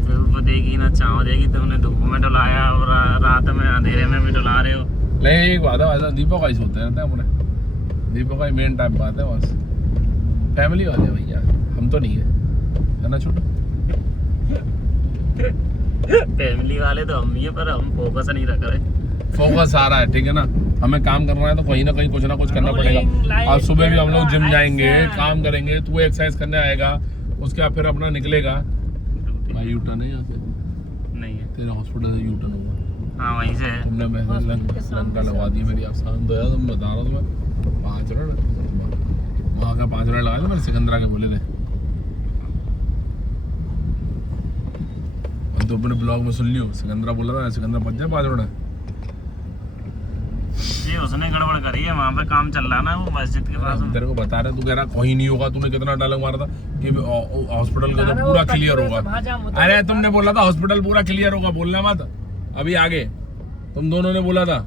धूप देगी ना छाँव देगी, तुमने धूप में डुलाया और रात में अंधेरे में भी डुला रहे हो। नहीं एक बात है दीपक का ही सोते रहते हैं अपने दीपक का ही मेन टाइम बात है बस फैमिली वाले भैया हम तो नहीं है ना छोटू फैमिली वाले तो हम ही है, पर हम फोकस नहीं रख रहे। फोकस आ रहा है ठीक है ना हमें काम करना है तो कहीं ना कहीं कुछ ना कुछ करना Rolling पड़ेगा light, आज सुबह भी हम लोग जिम जाएंगे action। काम करेंगे तू एक्सरसाइज करने आएगा उसके बाद फिर अपना निकलेगा भाई यू टर्न है यहाँ से नहीं है, तेरे हॉस्पिटल से यू टर्न होगा हाँ वहीं से है। तुमने लंका लगवा दी मेरी आप शांत हो यार तुम बता रहा तुम्हें 5 मिनट वहाँ का 5 मिनट लगा थे मैंने सिकंदरा के बोले थे और तो अपने ब्लॉग में सुन लियो सिकंदरा बोला था सिकंदरा पहुंच जाए 5 मिनट ये उसने गड़बड़ करी है, वहाँ पे काम चल रहा ना वो मस्जिद के पास। हम तेरे को बता रहे तू कह रहा कहीं नहीं होगा तूने कितना डायलॉग मारा था कि हॉस्पिटल का तो पूरा क्लियर होगा अरे तुमने बोला था हॉस्पिटल पूरा क्लियर होगा बोलना मत अभी आगे तुम दोनों ने बोला था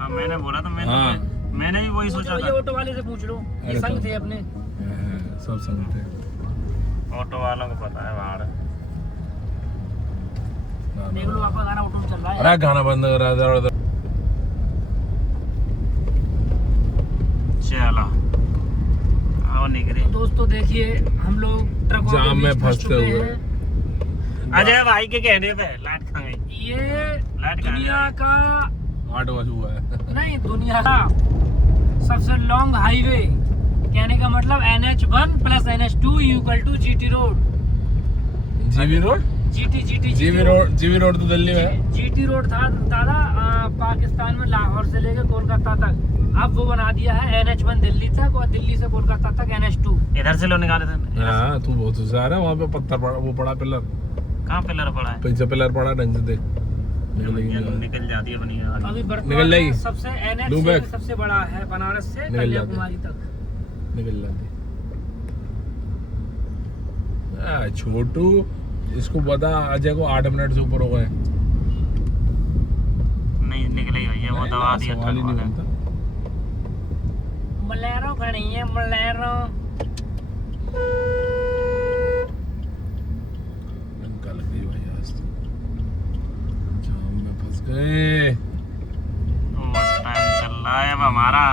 हाँ मैंने बोला था, हाँ। मैंने भी वही सोचा ये था। ऑटो वाले से पूछ लो, ये अरे संग तो- थे अपने। सब संग थे ऑटो वालों को पता है बाहर। देख लो आपका गाना ऑटो में चल रहा है। अरे गाना बंद कर रहा था चलो आओ निकले। तो दोस्तों देखिए हम लोग ट्रकों जाम के में बीच फंस फंसते चुके हुए। हैं। अजय भाई के कहने पे लाइट खा गई। ये लाइट कहाँ दुनिया जा का 8 बजे हुआ है नहीं, दुनिया का सबसे लॉन्ग हाईवे, कहने का मतलब NH1 plus NH2 equal to GT road. GV road GV road तो दिल्ली में है GT रोड था दादा, पाकिस्तान में लाहौर से लेकर कोलकाता तक। अब वो बना दिया है NH1 दिल्ली तक, और दिल्ली से कोलकाता तक NH2। इधर से लो निकाले थे। हाँ तू बहुत होशियार है वहाँ पे पत्थर पड़ा वो पड़ा पिलर कहाँ पिलर पड़ा है? पीछे पिलर पड़ा ढंग से देख निकल जाती है अपनी अभी आगे। निकल वर्तमान जाएगी। में सबसे NH Blue bag। सबसे बड़ा है बनारस से निकल जाती। कन्याकुमारी तक। निकल जाती छोटू इसको बता अजय को 8 मिनट से ऊपर हो गए नहीं निकलेगी भैया, वो दबा दिया सवाल ही ट्रक नहीं वाले। बनता मलेरो खड़ी है, मलेरो। लंका लग गई भाई आज तो जाम में फंस गए ओवर टाइम चल रहा है अब हमारा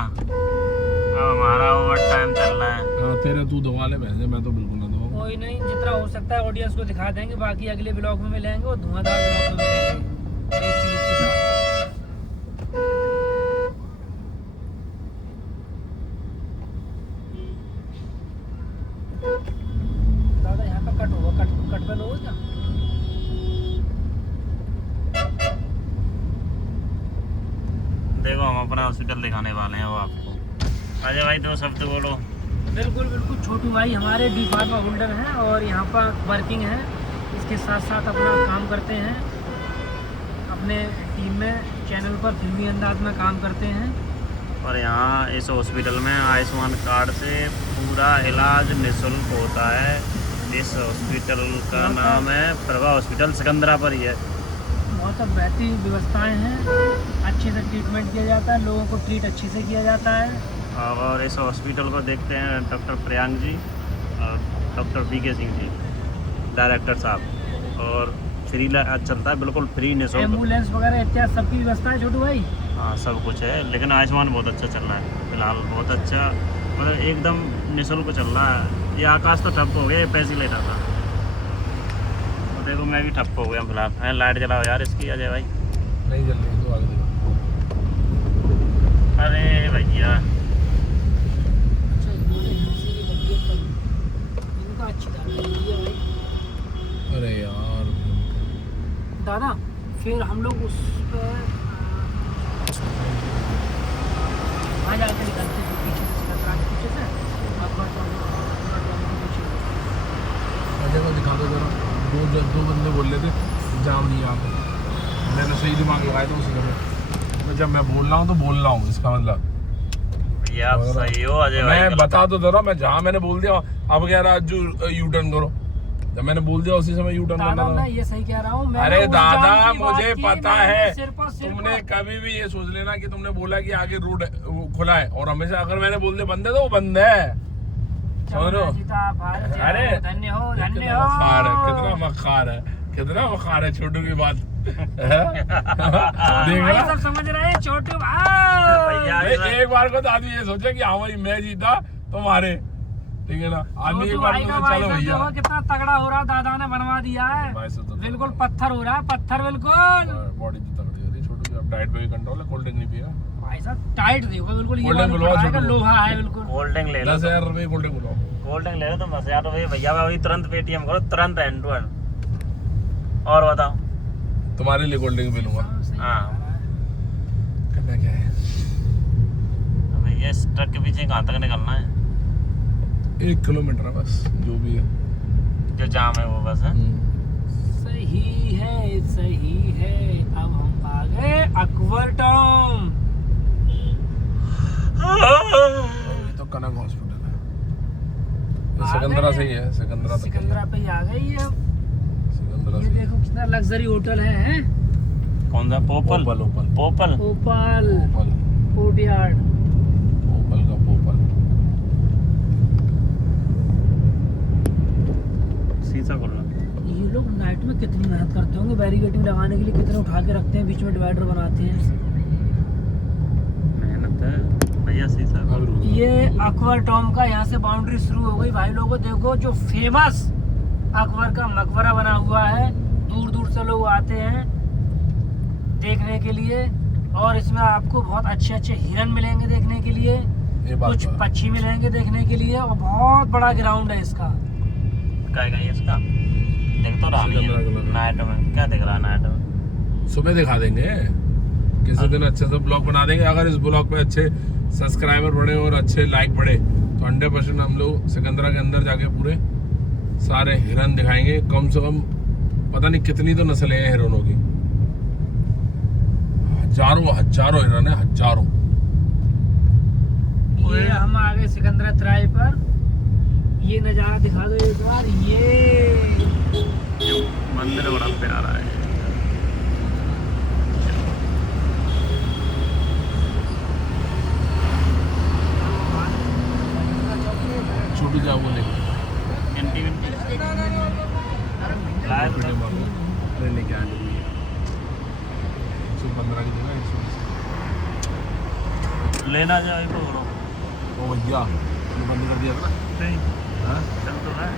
ओवर टाइम चल रहा है। हाँ तेरे तू दबा ले भैंसे मैं तो बिल्कुल ना दबाऊं कोई नहीं, जितना हो सकता है ऑडियंस को दिखा देंगे, बाकी अगले ब्लॉग में मिलेंगे और धुआंधार ब्लॉग में मिलेंगे एक चीज के साथ। देखो हम अपना हॉस्पिटल दिखाने वाले हैं वो आपको। अजय भाई दो शब्द बोलो। बिल्कुल बिल्कुल, छोटू भाई हमारे डी फार्मा होल्डर हैं और यहाँ पर वर्किंग है, इसके साथ साथ अपना काम करते हैं, अपने टीम में चैनल पर फिल्मी अंदाज में काम करते हैं। और यहाँ इस हॉस्पिटल में आयुष्मान कार्ड से पूरा इलाज निःशुल्क होता है। इस हॉस्पिटल का नाम है प्रभा हॉस्पिटल, सिकंदरा पर ही है। बहुत बेहतरीन व्यवस्थाएं हैं, अच्छे से ट्रीटमेंट किया जाता है, लोगों को ट्रीट अच्छे से किया जाता है। और इस हॉस्पिटल को देखते हैं डॉक्टर प्रियांक जी और doctor BK Singh ji director साहब। और फ्री इलाज चलता है, बिल्कुल फ्री निःशुल्क। एम्बुलेंस वगैरह इत्यादि सबकी व्यवस्था है छोटू भाई। हाँ सब कुछ है, लेकिन आयुष्मान बहुत अच्छा चल रहा है फिलहाल, बहुत अच्छा, मतलब एकदम निःशुल्क चल रहा है। ये आकाश तो ठप हो गया, ये पैसे लेता था। तो देखो मैं भी ठप हो गया फिलहाल। लाइट जलाओ यार इसकी अजय भाई। नहीं जल रही तो आगे देखो। अरे भैया अरे यार दादा फिर हम लोग उस पर वहाँ जाकर निकलते थे पीछे से, पीछे से अजय को दिखा दो जरा। दो बंदे बोल रहे थे जाम नहीं आता, मैंने सही दिमाग लगाया था उस समय। तो जब मैं बोल रहा हूँ तो बोल रहा हूँ, इसका मतलब भैया आप सही हो अजय भाई। मैं बता तो दे रहा हूँ, मैं जहाँ मैंने बोल दिया अब कह रहा जो यू टर्न करो, जब मैंने बोल दिया उसी समय यू टर्न करना दादा था। मैं ये सही कह रहा हूँ। अरे दादा मुझे की, पता है, सिर पर तुमने कभी भी ये सोच लेना कि तुमने बोला कि आगे रोड खुला है, और हमेशा अगर मैंने बोल दिया बंद है तो वो बंद है, समझ रहे हो? अरे धन्य हो, धन्य कितना हो। मखार है, कितना मखार है, कितना मखार है छोटू की बात। देख भाई रहा? सब समझ रहे हैं छोटू भाई। भैया एक बार को तो आदमी ये सोचे कि हाँ भाई मैं जीता तुम्हारे, ठीक है ना? आदमी एक बार को तो चलो भैया देखो कितना तगड़ा हो रहा, दादा ने बनवा दिया है, बिल्कुल पत्थर हो रहा है, पत्थर बिल्कुल। बॉडी तो तगड़ी हो रही है छोटू की। अब डाइट पे भी कंट्रोल है, कोल्ड ड्रिंक नहीं पिएगा भाई साहब टाइट देखो बिल्कुल, ये कोल्ड ड्रिंक वाला बुलवाओ पटाखा छोटू। लोहा है बिल्कुल। कोल्ड ड्रिंक ले लो, 10,000 रुपये कोल्ड ड्रिंक बुलाओ। कोल्ड ड्रिंक ले लो तुम 10,000 रुपये भैया। अभी तुरंत पेटीएम करो, तुरंत एंड टू एंड। और बताओ तुम्हारे लिए कोल्ड ड्रिंक भी लूंगा। हाँ करना क्या है? भैया इस ट्रक के पीछे कहाँ तक निकलना है? 1 किलोमीटर है बस, जो भी है। जो जाम है वो बस है। सही है, सही है। अब हम आ गए अकबर टाउन। ये तो कनक हॉस्पिटल है, ये सिकंदरा से ही है, सिकंदरा तक सिकंदरा पे ही आ गई है। सिकंदरा ये से। देखो कितना लग्जरी होटल है, हैं? कौन सा? पोपल ओपल ओपल पोपल ओपल ओपल कोर्टयार्ड। ओपल का पोपल। शीशा खोलना। ये लोग नाइट में कितनी मेहनत करते होंगे, बैरिकेडिंग लगाने के लिए कितने उठा के रखते हैं, बीच में डिवाइडर बनाते हैं। मेहनत है भैया। शीशा ये अकबर टॉम का यहाँ से बाउंड्री शुरू हो गई भाई लोगों। देखो जो फेमस अकबर का मकबरा बना हुआ है, दूर दूर से लोग आते हैं देखने के लिए। और इसमें आपको बहुत अच्छे अच्छे हिरन मिलेंगे देखने के लिए, ये बात कुछ तो है। पक्षी मिलेंगे देखने के लिए, और बहुत बड़ा ग्राउंड है इसका। क्या है इसका? देख तो रहा नहीं सिकंदरा है कलर। नाइट में। क्या दिख रहा है नाइट में? सुबह दिखा देंगे, किसी दिन अच्छे से ब्लॉग बना देंगे। अगर इस ब्लॉग पे अच्छे सब्सक्राइबर बढ़े और अच्छे लाइक बढ़े तो 100% हम लोग सिकंदरा के अंदर जाके पूरे सारे हिरन दिखाएंगे। कम से कम पता नहीं कितनी तो नस्लें हैं हिरनों की, हजारों हिरन है, हजारों। ये हम आ गए सिकंदरा तराई पर। ये नज़ारा दिखा दो एक बार। ये मंदिर बड़ा प्यारा है। छोटी जाओ वो लेके घंटी घंटी लाया तो था। अरे लेके आ ली 115 की जगह 120। लेना जाए तो बोलो। ओ भैया ये बंद कर दिया था ना। नहीं हाँ? चल तो रहा है।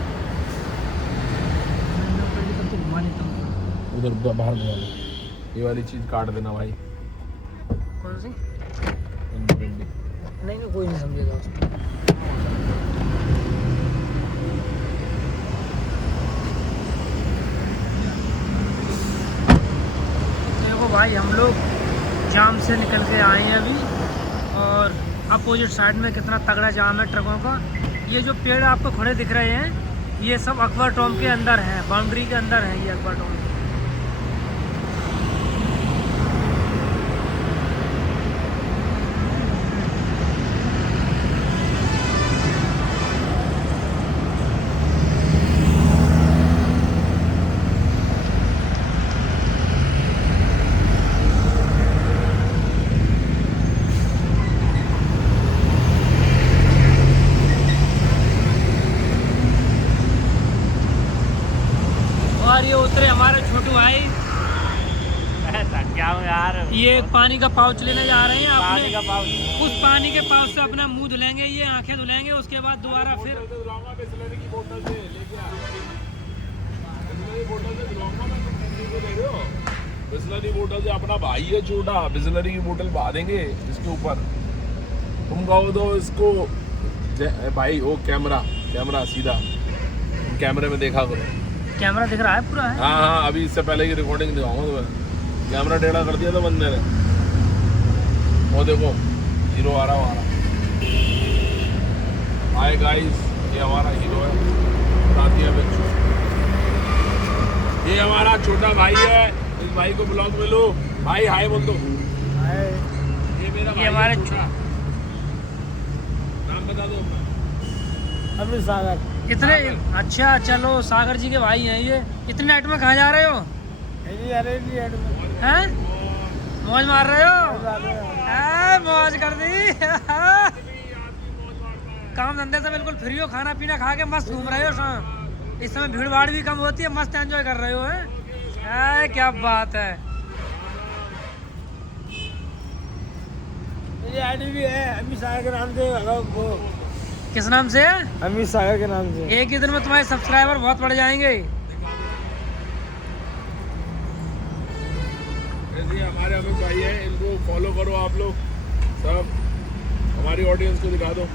उधर बाहर घुमा लो। ये वाली चीज काट देना भाई। कौन सी? भिंडी। नहीं कोई नहीं समझेगा उसको। देखो भाई हम लोग जाम से निकल के आए हैं अभी, और अपोजिट साइड में कितना तगड़ा जाम है ट्रकों का। ये जो पेड़ आपको खड़े दिख रहे हैं ये सब एक्वाटोम के अंदर हैं, बाउंड्री के अंदर हैं ये एक्वाटोम। और ये उतरे हमारे छोटू भाई, क्या हो यार, ये एक पानी का पाउच लेने जा रहे हैं पानी अपने। का पाउच। उस पानी के पाउच से अपना मुंह धुलेंगे, ये आंखें धुलेंगे, उसके बाद दोबारा फिर बिस्लरी बोतल से अपना भाई है छोटा, बिस्लरी की बोतल बहा देंगे इसके ऊपर। तुम कहो तो इसको भाई वो कैमरा सीधा कैमरे में देखा करो। कैमरा दिख रहा है पूरा है। हाँ हाँ, अभी इससे पहले की रिकॉर्डिंग दिखाऊंगा तुम्हें। कैमरा टेढ़ा कर दिया था बंदे ने, वो देखो हीरो आ रहा है। हाय गाइस, ये हमारा हीरो है तातिया बच्चू, ये हमारा छोटा भाई है। इस भाई को ब्लॉग में लो, भाई हाय बोल दो। ये मेरा भाई हमारे छोटा, नाम बता दो अपना। अमित सागर। इतने अच्छा, चलो सागर जी के भाई हैं ये। इतने नाइट में कहाँ जा रहे हो? हैं? मौज मार रहे हो? मौज कर दी। काम धंधे से बिल्कुल फ्री हो, खाना पीना खा के मस्त घूम रहे हो। इस समय भीड़ भाड़ भी कम होती है, मस्त एंजॉय कर रहे हो। हैं? क्या बात है। मेरी आईडी भी है अमित सागर के नाम से। वो किस नाम से है? अमित सागर के नाम से। एक ही दिन में तुम्हारे सब्सक्राइबर बहुत बढ़ जाएंगे। ऐसे हमारे अमित भाई है, इनको फॉलो करो आप लोग सब, हमारी ऑडियंस को दिखा दो,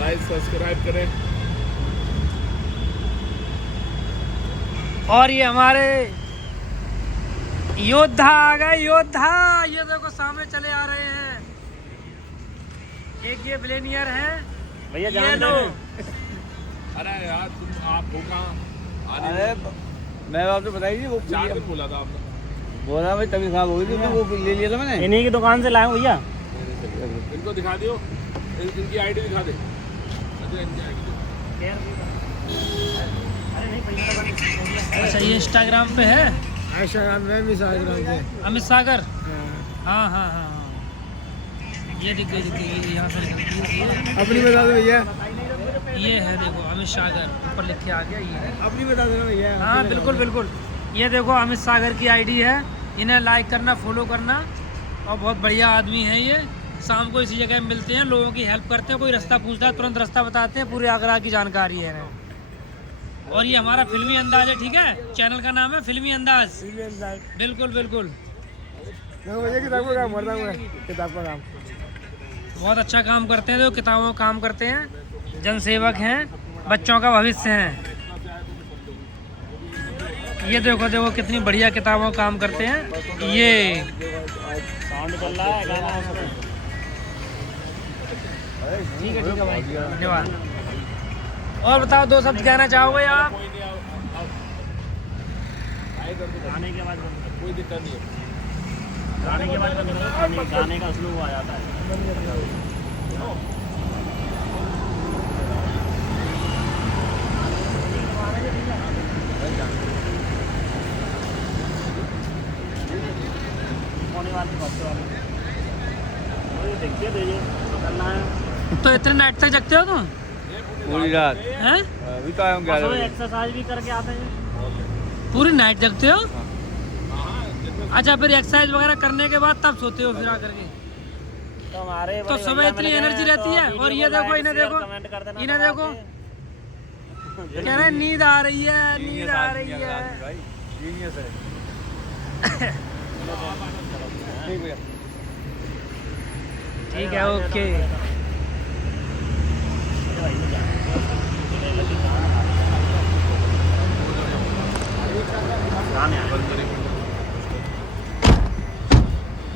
लाइक सब्सक्राइब करें। और ये हमारे योद्धा आ गए, योद्धा। ये देखो सामने चले आ रहे हैं। एक ये बिलेनियर है भैया, ये जानते लो। हैं? अरे यार तुम आप हो कहाँ? अरे मैं आपसे बताई थी वो 4 दिन बोला था आपने। बोला भाई तभी खराब हो गई थी, तो वो ले लिया था मैंने। इन्हीं की दुकान से लाए भैया। इनको दिखा दियो, इनकी आईडी दिखा दे। अच्छा इनकी आईडी अच्छा, ये इंस्टाग्राम पे है इंस्टाग्राम में अमित सागर के नाम से। अमित सागर। हाँ हाँ हाँ हाँ, ये देखिए ये यहाँ से निकलती है। अपनी बता दो भैया। ये है देखो अमित सागर, ऊपर लिख के आ गया ये है। अपनी बता देना भैया। हाँ बिल्कुल बिल्कुल, ये देखो अमित सागर की आईडी है। इन्हें लाइक करना, फॉलो करना। और बहुत बढ़िया आदमी है ये। शाम को इसी जगह मिलते हैं, लोगों की हेल्प करते हैं। कोई रास्ता पूछता है तुरंत रास्ता बताते हैं, पूरे आगरा की जानकारी है इन्हें। और ये हमारा फिल्मी अंदाज है, ठीक है? चैनल का नाम है फिल्मी अंदाज। बिल्कुल बिल्कुल, किताब का काम करता हूँ मैं, किताब का काम। बहुत अच्छा काम करते हैं। जो किताबों का काम करते हैं, जनसेवक हैं, बच्चों का भविष्य हैं। ये देखो देखो कितनी बढ़िया किताबों का काम करते हैं। ये साउंड चल रहा है गाना उसमें। ठीक है भाई, धन्यवाद। और बताओ, दो शब्द कहना चाहोगे आप? गाने के बाद कोई दिक्कत नहीं है। गाने के बाद गाने का स्लो आ जाता है। देखिए दीजिए करना है। तो इतने नाइट तक जगते हो तुम? पूरी रात हैं? अभी तो आया हूँ 11 बजे। एक्सरसाइज भी करके आते हैं। पूरी नाइट जगते हो? अच्छा, फिर एक्सरसाइज वगैरह करने के बाद तब सोते हो फिर आकर के? तो हमारे तो सुबह इतनी एनर्जी रहती है। और ये देखो, इन्हें देखो, इन्हें देखो, कह रहे हैं नींद आ रही है, नींद आ रही है। भाई जीनियस है। ठीक भैया, ठीक है, ओके।